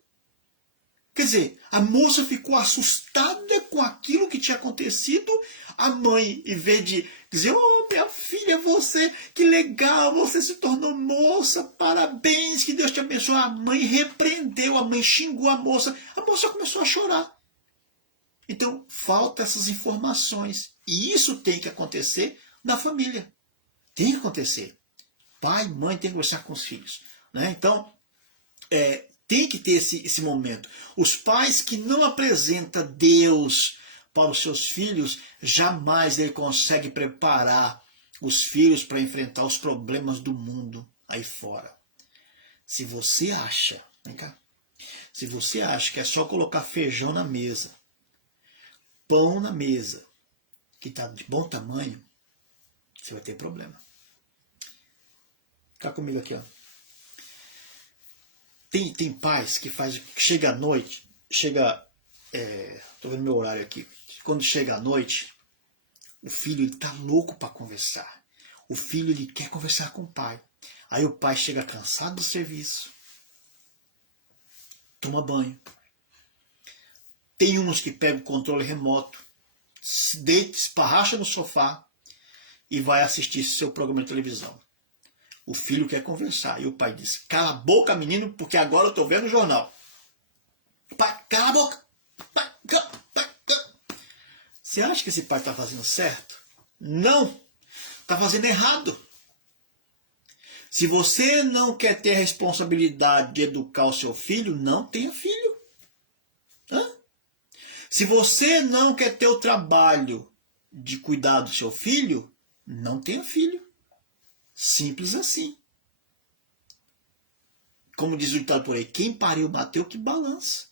Quer dizer, a moça ficou assustada com aquilo que tinha acontecido. A mãe, em vez de dizer: oh, minha filha, você, que legal, você se tornou moça, parabéns, que Deus te abençoe. A mãe repreendeu, a mãe xingou a moça começou a chorar. Então, faltam essas informações. E isso tem que acontecer na família. Tem que acontecer. Pai e mãe tem que conversar com os filhos. Né? Então, tem que ter esse momento. Os pais que não apresentam Deus para os seus filhos, jamais ele consegue preparar os filhos para enfrentar os problemas do mundo aí fora. Se você acha, vem cá, se você acha que é só colocar feijão na mesa, pão na mesa, que está de bom tamanho, você vai ter problema. Fica comigo aqui, ó. Tem pais que chega à noite, tô vendo meu horário aqui, quando chega à noite, o filho está louco para conversar. O filho ele quer conversar com o pai. Aí o pai chega cansado do serviço, toma banho. Tem uns que pegam o controle remoto, se deita, esparracha no sofá e vai assistir seu programa de televisão. O filho quer conversar. E o pai diz: cala a boca, menino, porque agora eu estou vendo o jornal. Pai, cala a boca. Pai, Você acha que esse pai está fazendo certo? Não. Está fazendo errado. Se você não quer ter a responsabilidade de educar o seu filho, não tenha filho. Se você não quer ter o trabalho de cuidar do seu filho, não tenha filho. Simples assim. Como diz o ditado por aí: quem pariu bateu que balança.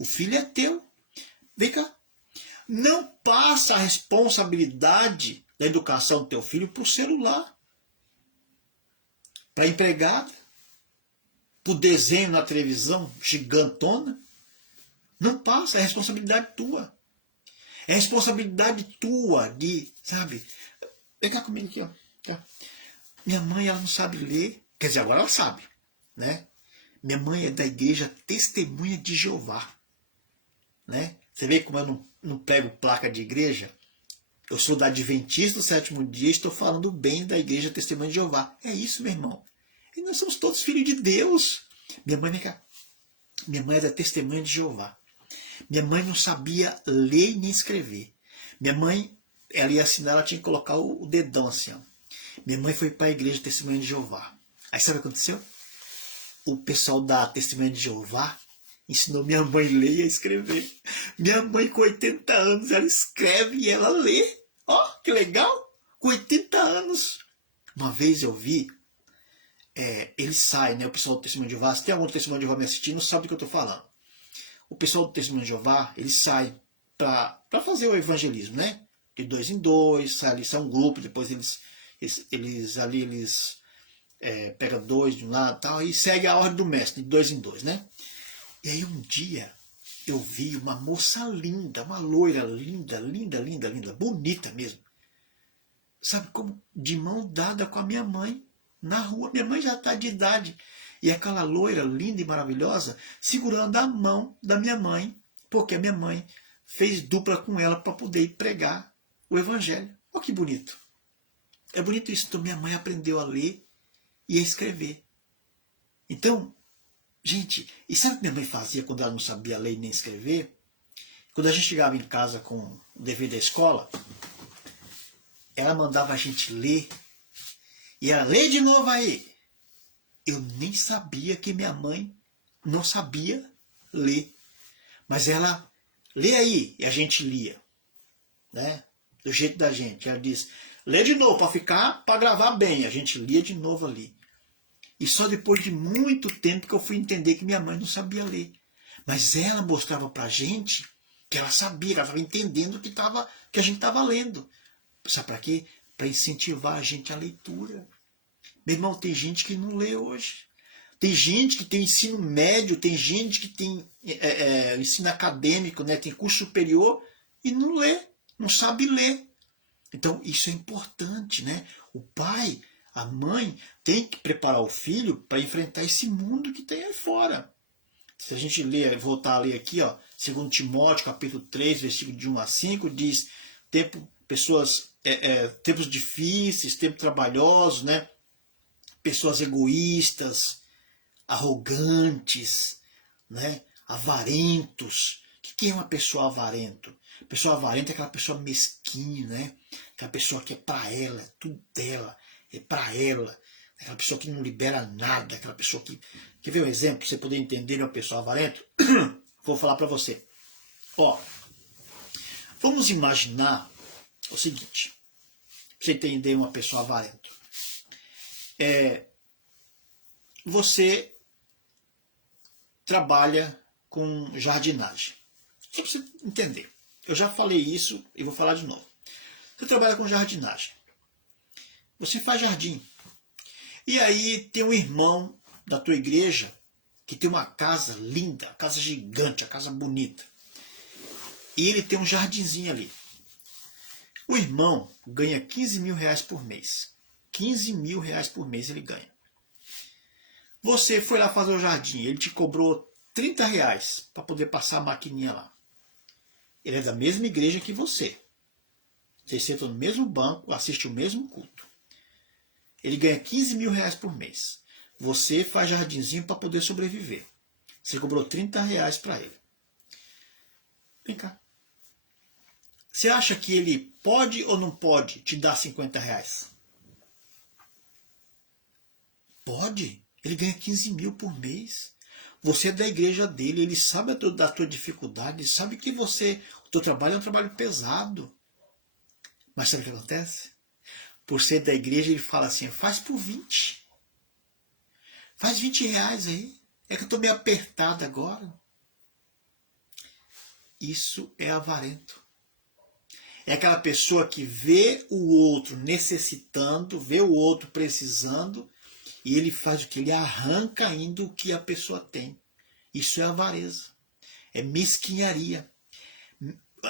O filho é teu. Vem cá. Não passa a responsabilidade da educação do teu filho para o celular, para a empregada, para o desenho na televisão gigantona. Não passa, é responsabilidade tua. É responsabilidade tua de, sabe? Vem cá comigo aqui, ó. Tá? Minha mãe, ela não sabe ler. Quer dizer, agora ela sabe, né? Minha mãe é da igreja Testemunha de Jeová, né? Você vê como eu não prego placa de igreja? Eu sou da Adventista do Sétimo Dia e estou falando bem da igreja Testemunha de Jeová. É isso, meu irmão. E nós somos todos filhos de Deus. Minha mãe, vem cá. Minha mãe é da Testemunha de Jeová. Minha mãe não sabia ler nem escrever. Minha mãe, ela ia assinar, ela tinha que colocar o dedão assim, ó. Minha mãe foi para a igreja Testemunha de Jeová. Aí sabe o que aconteceu? O pessoal da Testemunha de Jeová ensinou minha mãe a ler e a escrever. Minha mãe, com 80 anos, ela escreve e ela lê. Ó, que legal! Com 80 anos. Uma vez eu vi, ele sai, né? O pessoal do Testemunho de Jeová. Se tem algum Testemunho de Jeová me assistindo, sabe do que eu estou falando. O pessoal do Testemunho de Jeová, eles saem para fazer o evangelismo, né? De 2 em 2, sai ali, sai um grupo, depois eles Eles pegam 2 de um lado e tal, e segue a ordem do mestre, de 2 em 2, né? E aí um dia eu vi uma moça linda, uma loira linda, linda, linda, linda, bonita mesmo. Sabe como? De mão dada com a minha mãe, na rua. Minha mãe já está de idade. E aquela loira linda e maravilhosa segurando a mão da minha mãe, porque a minha mãe fez dupla com ela para poder ir pregar o evangelho. Olha que bonito. É bonito isso. Então minha mãe aprendeu a ler e a escrever. Então, gente, e sabe o que minha mãe fazia quando ela não sabia ler nem escrever? Quando a gente chegava em casa com o dever da escola, ela mandava a gente ler, e ela, lê de novo aí. Eu nem sabia que minha mãe não sabia ler. Mas ela, lê aí, e a gente lia, né? Do jeito da gente. Ela diz, lê de novo, para gravar bem. A gente lia de novo ali. E só depois de muito tempo que eu fui entender que minha mãe não sabia ler. Mas ela mostrava pra gente que ela sabia, que ela estava entendendo que a gente estava lendo. Sabe para quê? Para incentivar a gente à leitura. Meu irmão, tem gente que não lê hoje. Tem gente que tem ensino médio, tem gente que tem ensino acadêmico, né? Tem curso superior e não lê, não sabe ler. Então isso é importante, né? O pai, a mãe tem que preparar o filho para enfrentar esse mundo que tem aí fora. Se a gente ler, voltar a ler aqui, ó, 2 Timóteo, capítulo 3, versículo de 1 a 5, diz tempos difíceis, tempos trabalhosos, né? Pessoas egoístas, arrogantes, né? Avarentos. O que é uma pessoa avarento? Pessoa avarenta é aquela pessoa mesquinha, né? Aquela pessoa que é para ela, é tudo dela, é para ela. Aquela pessoa que não libera nada, aquela pessoa que... Quer ver um exemplo para você poder entender uma pessoa avarento? Vou falar para você. Ó, vamos imaginar o seguinte, para você entender uma pessoa avarenta. Você trabalha com jardinagem. Só para você entender. Eu já falei isso e vou falar de novo. Você trabalha com jardinagem. Você faz jardim. E aí tem um irmão da tua igreja que tem uma casa linda, casa gigante, a casa bonita. E ele tem um jardinzinho ali. O irmão ganha 15 mil reais por mês. 15 mil reais por mês ele ganha. Você foi lá fazer o jardim, ele te cobrou 30 reais para poder passar a maquininha lá. Ele é da mesma igreja que você. Vocês sentam no mesmo banco, assistem o mesmo culto. Ele ganha 15 mil reais por mês. Você faz jardinzinho para poder sobreviver. Você cobrou 30 reais para ele. Vem cá. Você acha que ele pode ou não pode te dar 50 reais? Pode. Ele ganha 15 mil por mês. Você é da igreja dele, ele sabe da tua dificuldade, ele sabe que o teu trabalho é um trabalho pesado. Mas sabe o que acontece? Por ser da igreja, ele fala assim, faz por 20. Faz 20 reais aí. É que eu estou meio apertado agora. Isso é avarento. É aquela pessoa que vê o outro necessitando, vê o outro precisando, e ele faz o que? Ele arranca ainda o que a pessoa tem. Isso é avareza. É mesquinharia.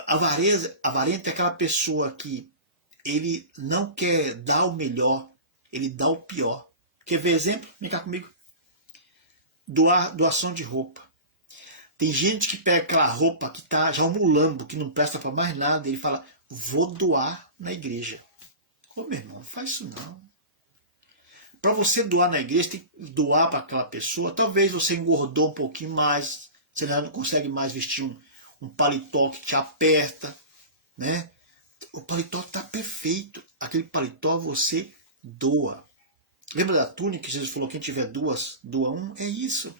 Avarento é aquela pessoa que ele não quer dar o melhor, ele dá o pior. Quer ver exemplo? Vem cá comigo. Doação de roupa. Tem gente que pega aquela roupa que está já um mulambo, que não presta para mais nada, e ele fala, vou doar na igreja. Ô meu irmão, não faz isso não. Para você doar na igreja, tem que doar para aquela pessoa. Talvez você engordou um pouquinho mais, você já não consegue mais vestir um paletó que te aperta, né? O paletó está perfeito. Aquele paletó você doa. Lembra da túnica que Jesus falou, quem tiver duas, doa um? É isso.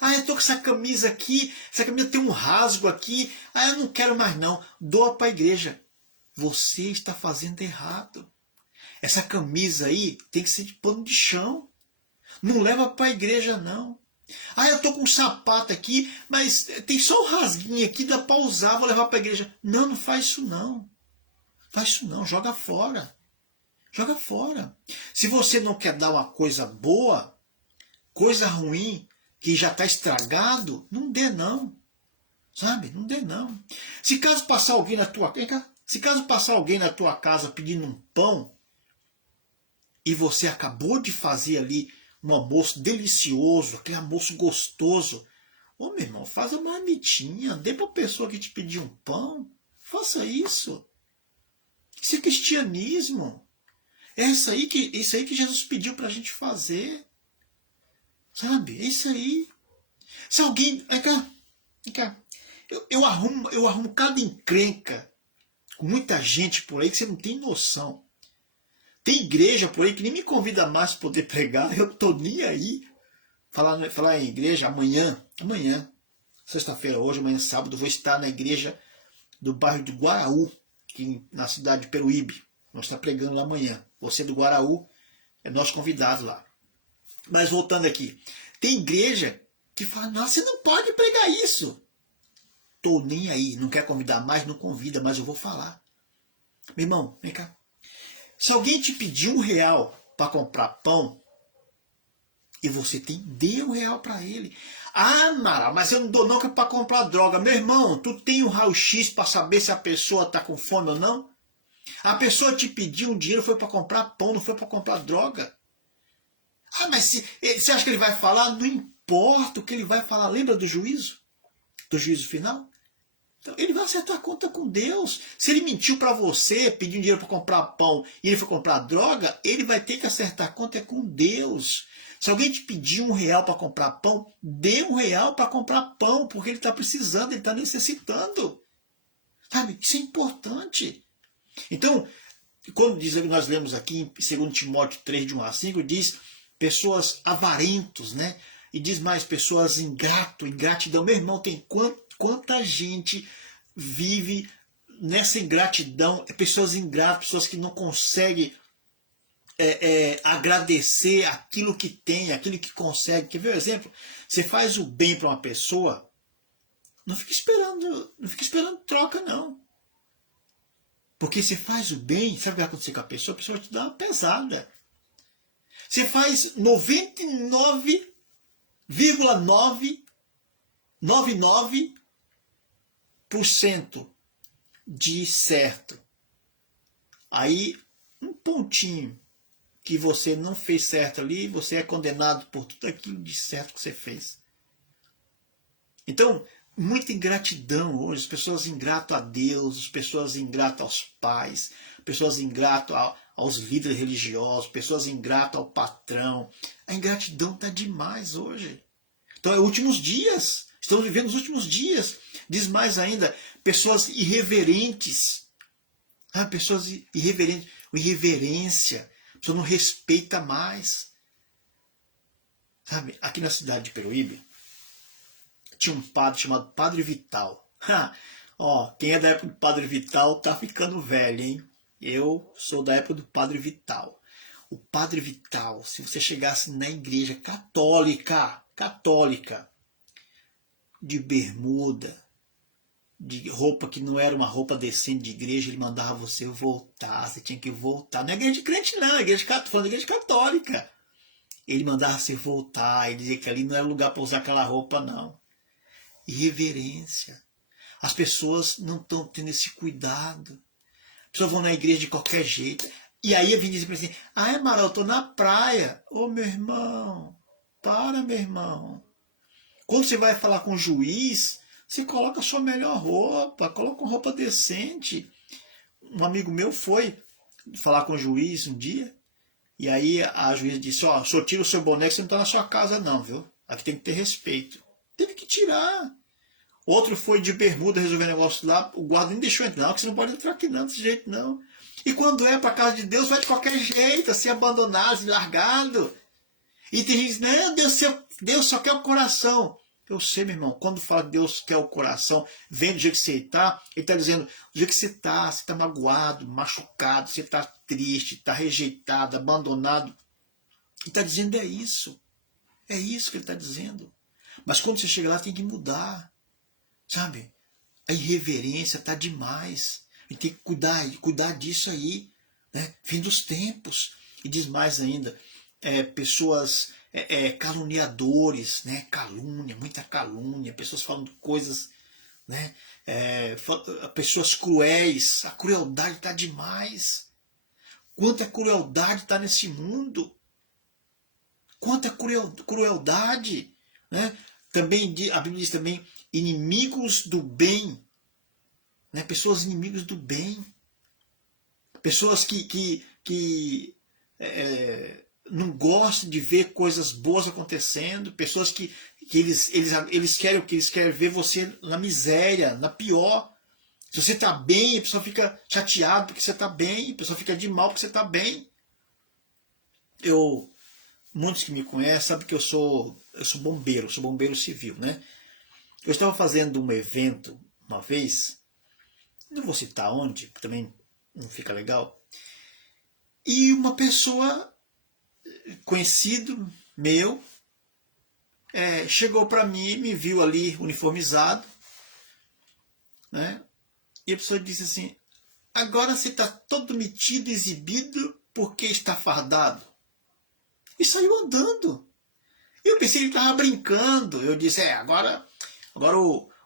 Ah, eu estou com essa camisa aqui, essa camisa tem um rasgo aqui. Ah, eu não quero mais não. Doa para a igreja. Você está fazendo errado. Essa camisa aí tem que ser de pano de chão. Não leva para a igreja não. Ah, eu estou com um sapato aqui, mas tem só um rasguinho aqui, dá para usar, vou levar para a igreja. Não, não faz isso não. Faz isso não, joga fora. Joga fora. Se você não quer dar uma coisa boa, coisa ruim, que já está estragado, não dê não. Sabe? Não dê não. Se caso passar alguém na tua casa, se caso passar alguém na tua casa pedindo um pão, e você acabou de fazer ali um almoço delicioso, aquele almoço gostoso, ô meu irmão, faz uma marmitinha, dê para a pessoa que te pediu um pão, faça isso. Isso é cristianismo. É isso aí que Jesus pediu para a gente fazer. Sabe? É isso aí. Se alguém... Vem cá. Eu arrumo cada encrenca com muita gente por aí que você não tem noção. Tem igreja por aí que nem me convida mais para poder pregar. Eu tô nem aí. Falar em igreja, amanhã, sexta-feira, hoje, amanhã, sábado, vou estar na igreja do bairro de Guaraú, aqui na cidade de Peruíbe. Nós estamos pregando lá amanhã. Você do Guaraú é nosso convidado lá. Mas voltando aqui, tem igreja que fala, nossa, você não pode pregar isso. Tô nem aí, não quer convidar mais, não convida, mas eu vou falar. Meu irmão, vem cá. Se alguém te pedir R$1 para comprar pão, e você tem, dê R$1 para ele. Ah, Mara, mas eu não dou não que é para comprar droga. Meu irmão, tu tem um raio-x para saber se a pessoa está com fome ou não? A pessoa te pediu um dinheiro, foi para comprar pão, não foi para comprar droga. Ah, mas você acha que ele vai falar? Não importa o que ele vai falar. Lembra do juízo? Do juízo final? Então, ele vai acertar a conta com Deus. Se ele mentiu para você, pediu dinheiro para comprar pão e ele foi comprar droga, ele vai ter que acertar a conta com Deus. Se alguém te pedir R$1 para comprar pão, dê R$1 para comprar pão, porque ele está precisando, ele está necessitando. Sabe? Isso é importante. Então, quando nós lemos aqui em 2 Timóteo 3, de 1 a 5, diz pessoas avarentos, né? E diz mais, pessoas ingratidão. Meu irmão, tem quanta gente vive nessa ingratidão, pessoas ingratas, pessoas que não conseguem agradecer aquilo que tem, aquilo que consegue. Quer ver um exemplo? Você faz o bem para uma pessoa, não fica esperando troca, não. Porque você faz o bem, sabe o que vai acontecer com a pessoa? A pessoa vai te dar uma pesada. Você faz 99,999% de certo. Aí, um pontinho que você não fez certo ali, você é condenado por tudo aquilo de certo que você fez. Então, muita ingratidão hoje, as pessoas ingratas a Deus, as pessoas ingratas aos pais, pessoas ingratas aos líderes religiosos, pessoas ingratas ao patrão. A ingratidão está demais hoje. Então é últimos dias, estamos vivendo os últimos dias. Diz mais ainda, pessoas irreverentes. Pessoas irreverentes, irreverência, a pessoa não respeita mais. Sabe, aqui na cidade de Peruíbe, tinha um padre chamado Padre Vital. Quem é da época do Padre Vital tá ficando velho, hein? Eu sou da época do Padre Vital. O Padre Vital, se você chegasse na igreja católica, de bermuda, de roupa que não era uma roupa decente de igreja, ele mandava você voltar, você tinha que voltar. Não é igreja de crente não, é igreja católica, falando de igreja católica. Ele mandava você voltar, ele dizia que ali não era lugar para usar aquela roupa não. Irreverência. As pessoas não estão tendo esse cuidado. As pessoas vão na igreja de qualquer jeito. E aí eu vim dizer para ele assim, Amaral, eu estou na praia. Ô meu irmão, para meu irmão. Quando você vai falar com o juiz, você coloca a sua melhor roupa, coloca uma roupa decente. Um amigo meu foi falar com o juiz um dia, e aí a juíza disse, o senhor tira o seu boné que você não está na sua casa não, viu? Aqui tem que ter respeito. Teve que tirar. Outro foi de bermuda resolver negócio lá, o guarda nem deixou entrar, porque você não pode entrar aqui não, desse jeito não. E quando é para a casa de Deus, vai de qualquer jeito, assim, abandonado, assim, largado. E tem gente que diz, não, Deus só quer o coração. Eu sei, meu irmão, quando fala que Deus quer o coração, vem do jeito que você está, ele está dizendo, do jeito que você está magoado, machucado, você está triste, está rejeitado, abandonado. Ele está dizendo é isso que ele está dizendo. Mas quando você chega lá, tem que mudar, sabe? A irreverência está demais. A gente tem que cuidar disso aí. né? Fim dos tempos. E diz mais ainda, pessoas caluniadores, né? Calúnia, muita calúnia, pessoas falando coisas, né? Pessoas cruéis, a crueldade está demais. Quanta crueldade está nesse mundo, quanta crueldade, né? Também a Bíblia diz também inimigos do bem, né? Pessoas inimigas do bem, pessoas que não gostam de ver coisas boas acontecendo, pessoas que eles querem o que eles querem ver você na miséria, na pior. Se você está bem, a pessoa fica chateada porque você está bem, a pessoa fica de mal porque você está bem. Muitos que me conhecem sabem que eu sou bombeiro civil, né? Eu estava fazendo um evento uma vez, não vou citar onde, porque também não fica legal, e uma pessoa, conhecido meu, chegou para mim, me viu ali uniformizado, né? E a pessoa disse assim, agora você está todo metido, exibido, porque está fardado. E saiu andando. Eu pensei que ele estava brincando. Eu disse, agora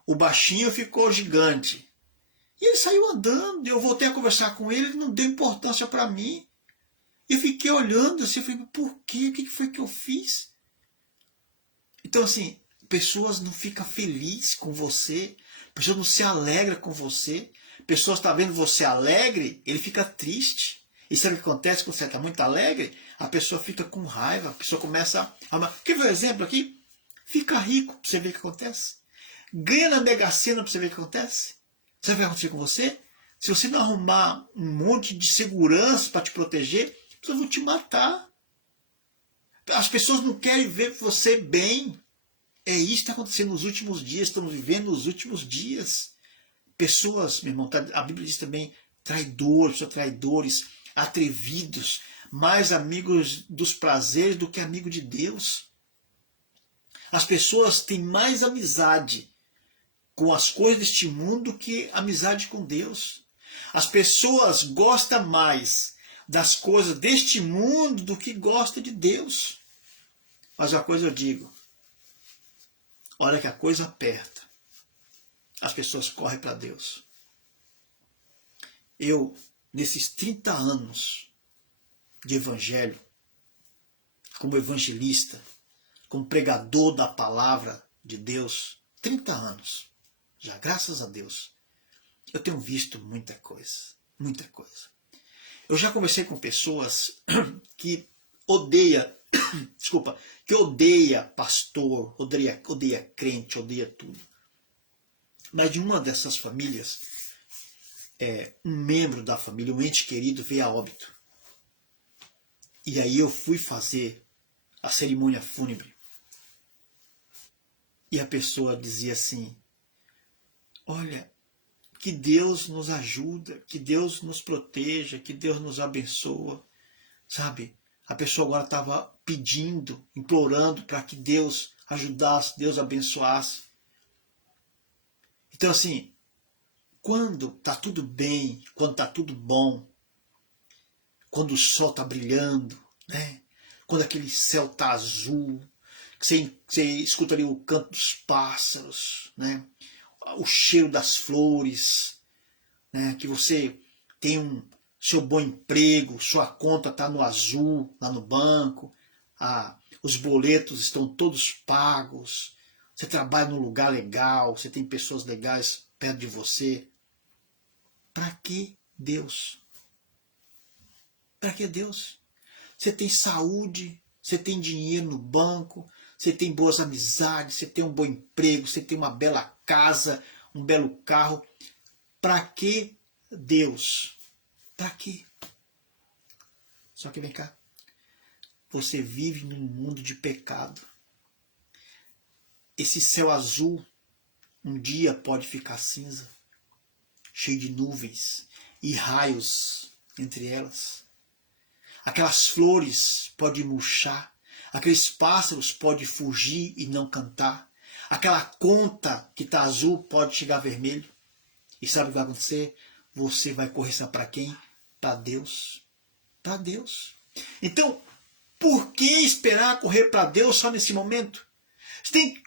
o baixinho ficou gigante. E ele saiu andando. Eu voltei a conversar com ele, ele não deu importância para mim. Eu fiquei olhando assim, eu falei, por quê? O que foi que eu fiz? Então, assim, pessoas não ficam felizes com você, pessoas não se alegram com você, pessoas estão vendo você alegre, ele fica triste. E sabe o que acontece quando você está muito alegre? A pessoa fica com raiva, a pessoa começa a... Quer ver um exemplo aqui? Fica rico, para você ver o que acontece. Ganha na Mega Sena, para você ver o que acontece. Sabe o que vai acontecer com você? Se você não arrumar um monte de segurança para te proteger, as pessoas vão te matar. As pessoas não querem ver você bem. É isso que está acontecendo nos últimos dias, estamos vivendo nos últimos dias. Pessoas, meu irmão, a Bíblia diz também, traidores, atrevidos, mais amigos dos prazeres do que amigo de Deus. As pessoas têm mais amizade com as coisas deste mundo que amizade com Deus. As pessoas gostam mais das coisas deste mundo do que gostam de Deus. Mas uma coisa eu digo, a hora que a coisa aperta, as pessoas correm para Deus. Eu, nesses 30 anos de evangelho, como evangelista, como pregador da palavra de Deus, 30 anos, já graças a Deus, eu tenho visto muita coisa, muita coisa. Eu já conversei com pessoas que que odeia pastor, odeia crente, odeia tudo. Mas de uma dessas famílias, um membro da família, um ente querido, veio a óbito. E aí eu fui fazer a cerimônia fúnebre. E a pessoa dizia assim, olha, que Deus nos ajuda, que Deus nos proteja, que Deus nos abençoa. Sabe? A pessoa agora estava pedindo, implorando para que Deus ajudasse, Deus abençoasse. Então assim, quando está tudo bem, quando está tudo bom, quando o sol está brilhando, né? Quando aquele céu está azul, que você escuta ali o canto dos pássaros, né? O cheiro das flores, né? Que você tem seu bom emprego, sua conta está no azul, lá no banco, os boletos estão todos pagos, você trabalha num lugar legal, você tem pessoas legais perto de você. Para que Deus? Para que Deus? Você tem saúde, você tem dinheiro no banco, você tem boas amizades, você tem um bom emprego, você tem uma bela casa, um belo carro. Para que Deus? Para quê? Só que vem cá. Você vive num mundo de pecado. Esse céu azul um dia pode ficar cinza, cheio de nuvens e raios entre elas. Aquelas flores podem murchar, aqueles pássaros podem fugir e não cantar, aquela conta que está azul pode chegar vermelho. E sabe o que vai acontecer? Você vai correr para quem? Para Deus. para Deus. Então, por que esperar correr para Deus só nesse momento?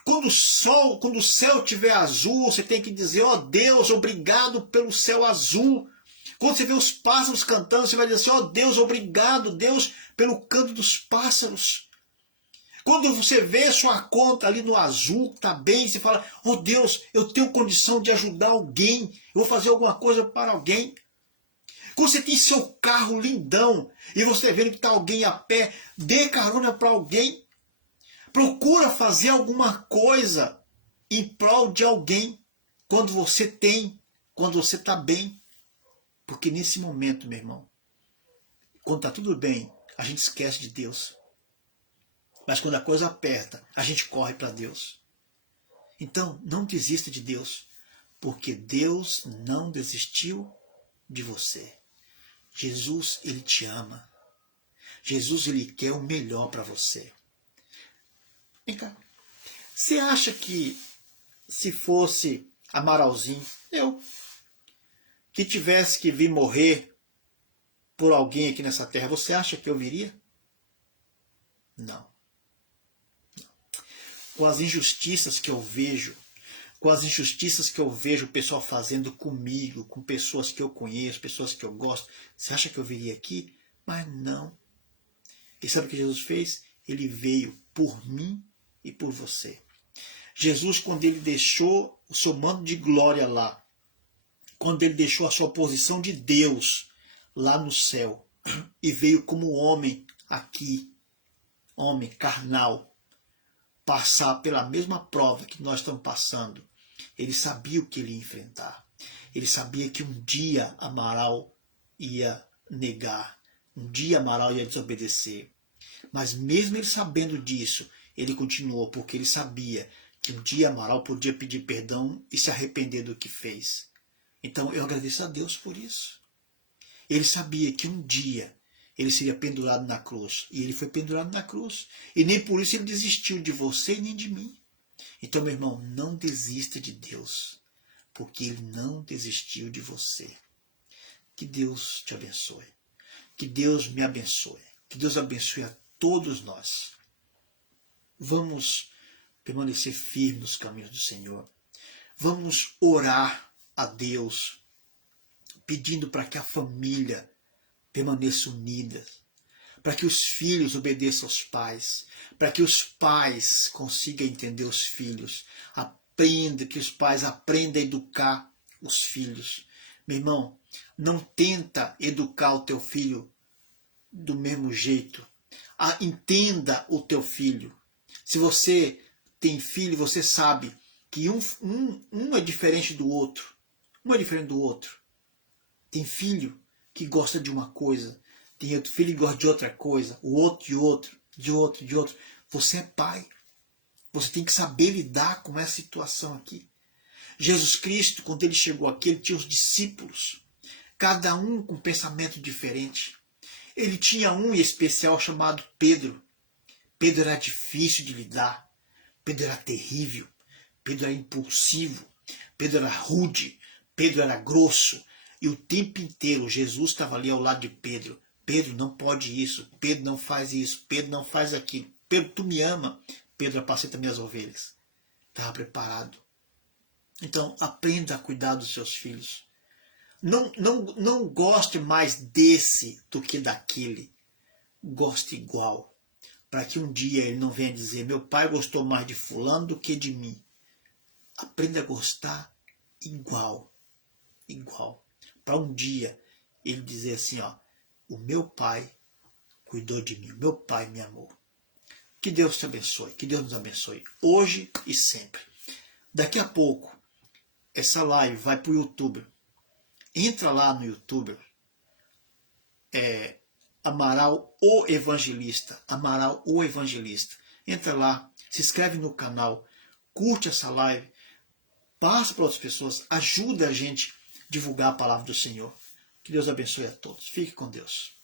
Quando o céu estiver azul, você tem que dizer, ó Deus, obrigado pelo céu azul. Quando você vê os pássaros cantando, você vai dizer assim, ó Deus, obrigado, Deus, pelo canto dos pássaros. Quando você vê sua conta ali no azul, está bem, você fala, ó Deus, eu tenho condição de ajudar alguém, eu vou fazer alguma coisa para alguém. Quando você tem seu carro lindão e você vê que está alguém a pé, dê carona para alguém. Procura fazer alguma coisa em prol de alguém quando você tem, quando você está bem. Porque nesse momento, meu irmão, quando está tudo bem, a gente esquece de Deus. Mas quando a coisa aperta, a gente corre para Deus. Então, não desista de Deus, porque Deus não desistiu de você. Jesus, Ele te ama. Jesus, Ele quer o melhor para você. Vem cá. Você acha que se fosse Amaralzinho, eu, que tivesse que vir morrer por alguém aqui nessa terra, você acha que eu viria? Não. Com as injustiças que eu vejo, o pessoal fazendo comigo, com pessoas que eu conheço, pessoas que eu gosto, você acha que eu viria aqui? Mas não. E sabe o que Jesus fez? Ele veio por mim e por você. Jesus, quando ele deixou o seu manto de glória lá, quando ele deixou a sua posição de Deus lá no céu, e veio como homem aqui, homem carnal, passar pela mesma prova que nós estamos passando, ele sabia o que ele ia enfrentar. Ele sabia que um dia Amaral ia negar, um dia Amaral ia desobedecer. Mas mesmo ele sabendo disso, ele continuou, porque ele sabia que um dia Amaral podia pedir perdão e se arrepender do que fez. Então eu agradeço a Deus por isso. Ele sabia que um dia ele seria pendurado na cruz. E ele foi pendurado na cruz. E nem por isso ele desistiu de você e nem de mim. Então, meu irmão, não desista de Deus, porque ele não desistiu de você. Que Deus te abençoe. Que Deus me abençoe. Que Deus abençoe a todos nós. Vamos permanecer firmes nos caminhos do Senhor. Vamos orar a Deus, pedindo para que a família permaneça unida, para que os filhos obedeçam aos pais, para que os pais consigam entender os filhos, que os pais aprendam a educar os filhos. Meu irmão, não tenta educar o teu filho do mesmo jeito. Entenda o teu filho. Se você tem filho, você sabe que um é diferente do outro. Um é diferente do outro. Tem filho que gosta de uma coisa, tem outro filho que gosta de outra coisa, o outro de outro, de outro, de outro. Você é pai. Você tem que saber lidar com essa situação aqui. Jesus Cristo, quando ele chegou aqui, ele tinha os discípulos, cada um com um pensamento diferente. Ele tinha um em especial chamado Pedro. Pedro era difícil de lidar. Pedro era terrível. Pedro era impulsivo. Pedro era rude. Pedro era grosso. E o tempo inteiro Jesus estava ali ao lado de Pedro. Pedro, não pode isso. Pedro, não faz isso. Pedro, não faz aquilo. Pedro, tu me ama. Pedro, apacenta minhas ovelhas. Estava preparado. Então, aprenda a cuidar dos seus filhos. Não goste mais desse do que daquele. Goste igual. Para que um dia ele não venha dizer, meu pai gostou mais de fulano do que de mim. Aprenda a gostar igual. Igual. Para um dia ele dizer assim, ó, o meu pai cuidou de mim, o meu pai me amou. Que Deus te abençoe, que Deus nos abençoe, hoje e sempre. Daqui a pouco, essa live vai para o YouTube. Entra lá no YouTube, Amaral o Evangelista, Amaral o Evangelista. Entra lá, se inscreve no canal, curte essa live, passa para outras pessoas, ajuda a gente a divulgar a palavra do Senhor. Que Deus abençoe a todos. Fique com Deus.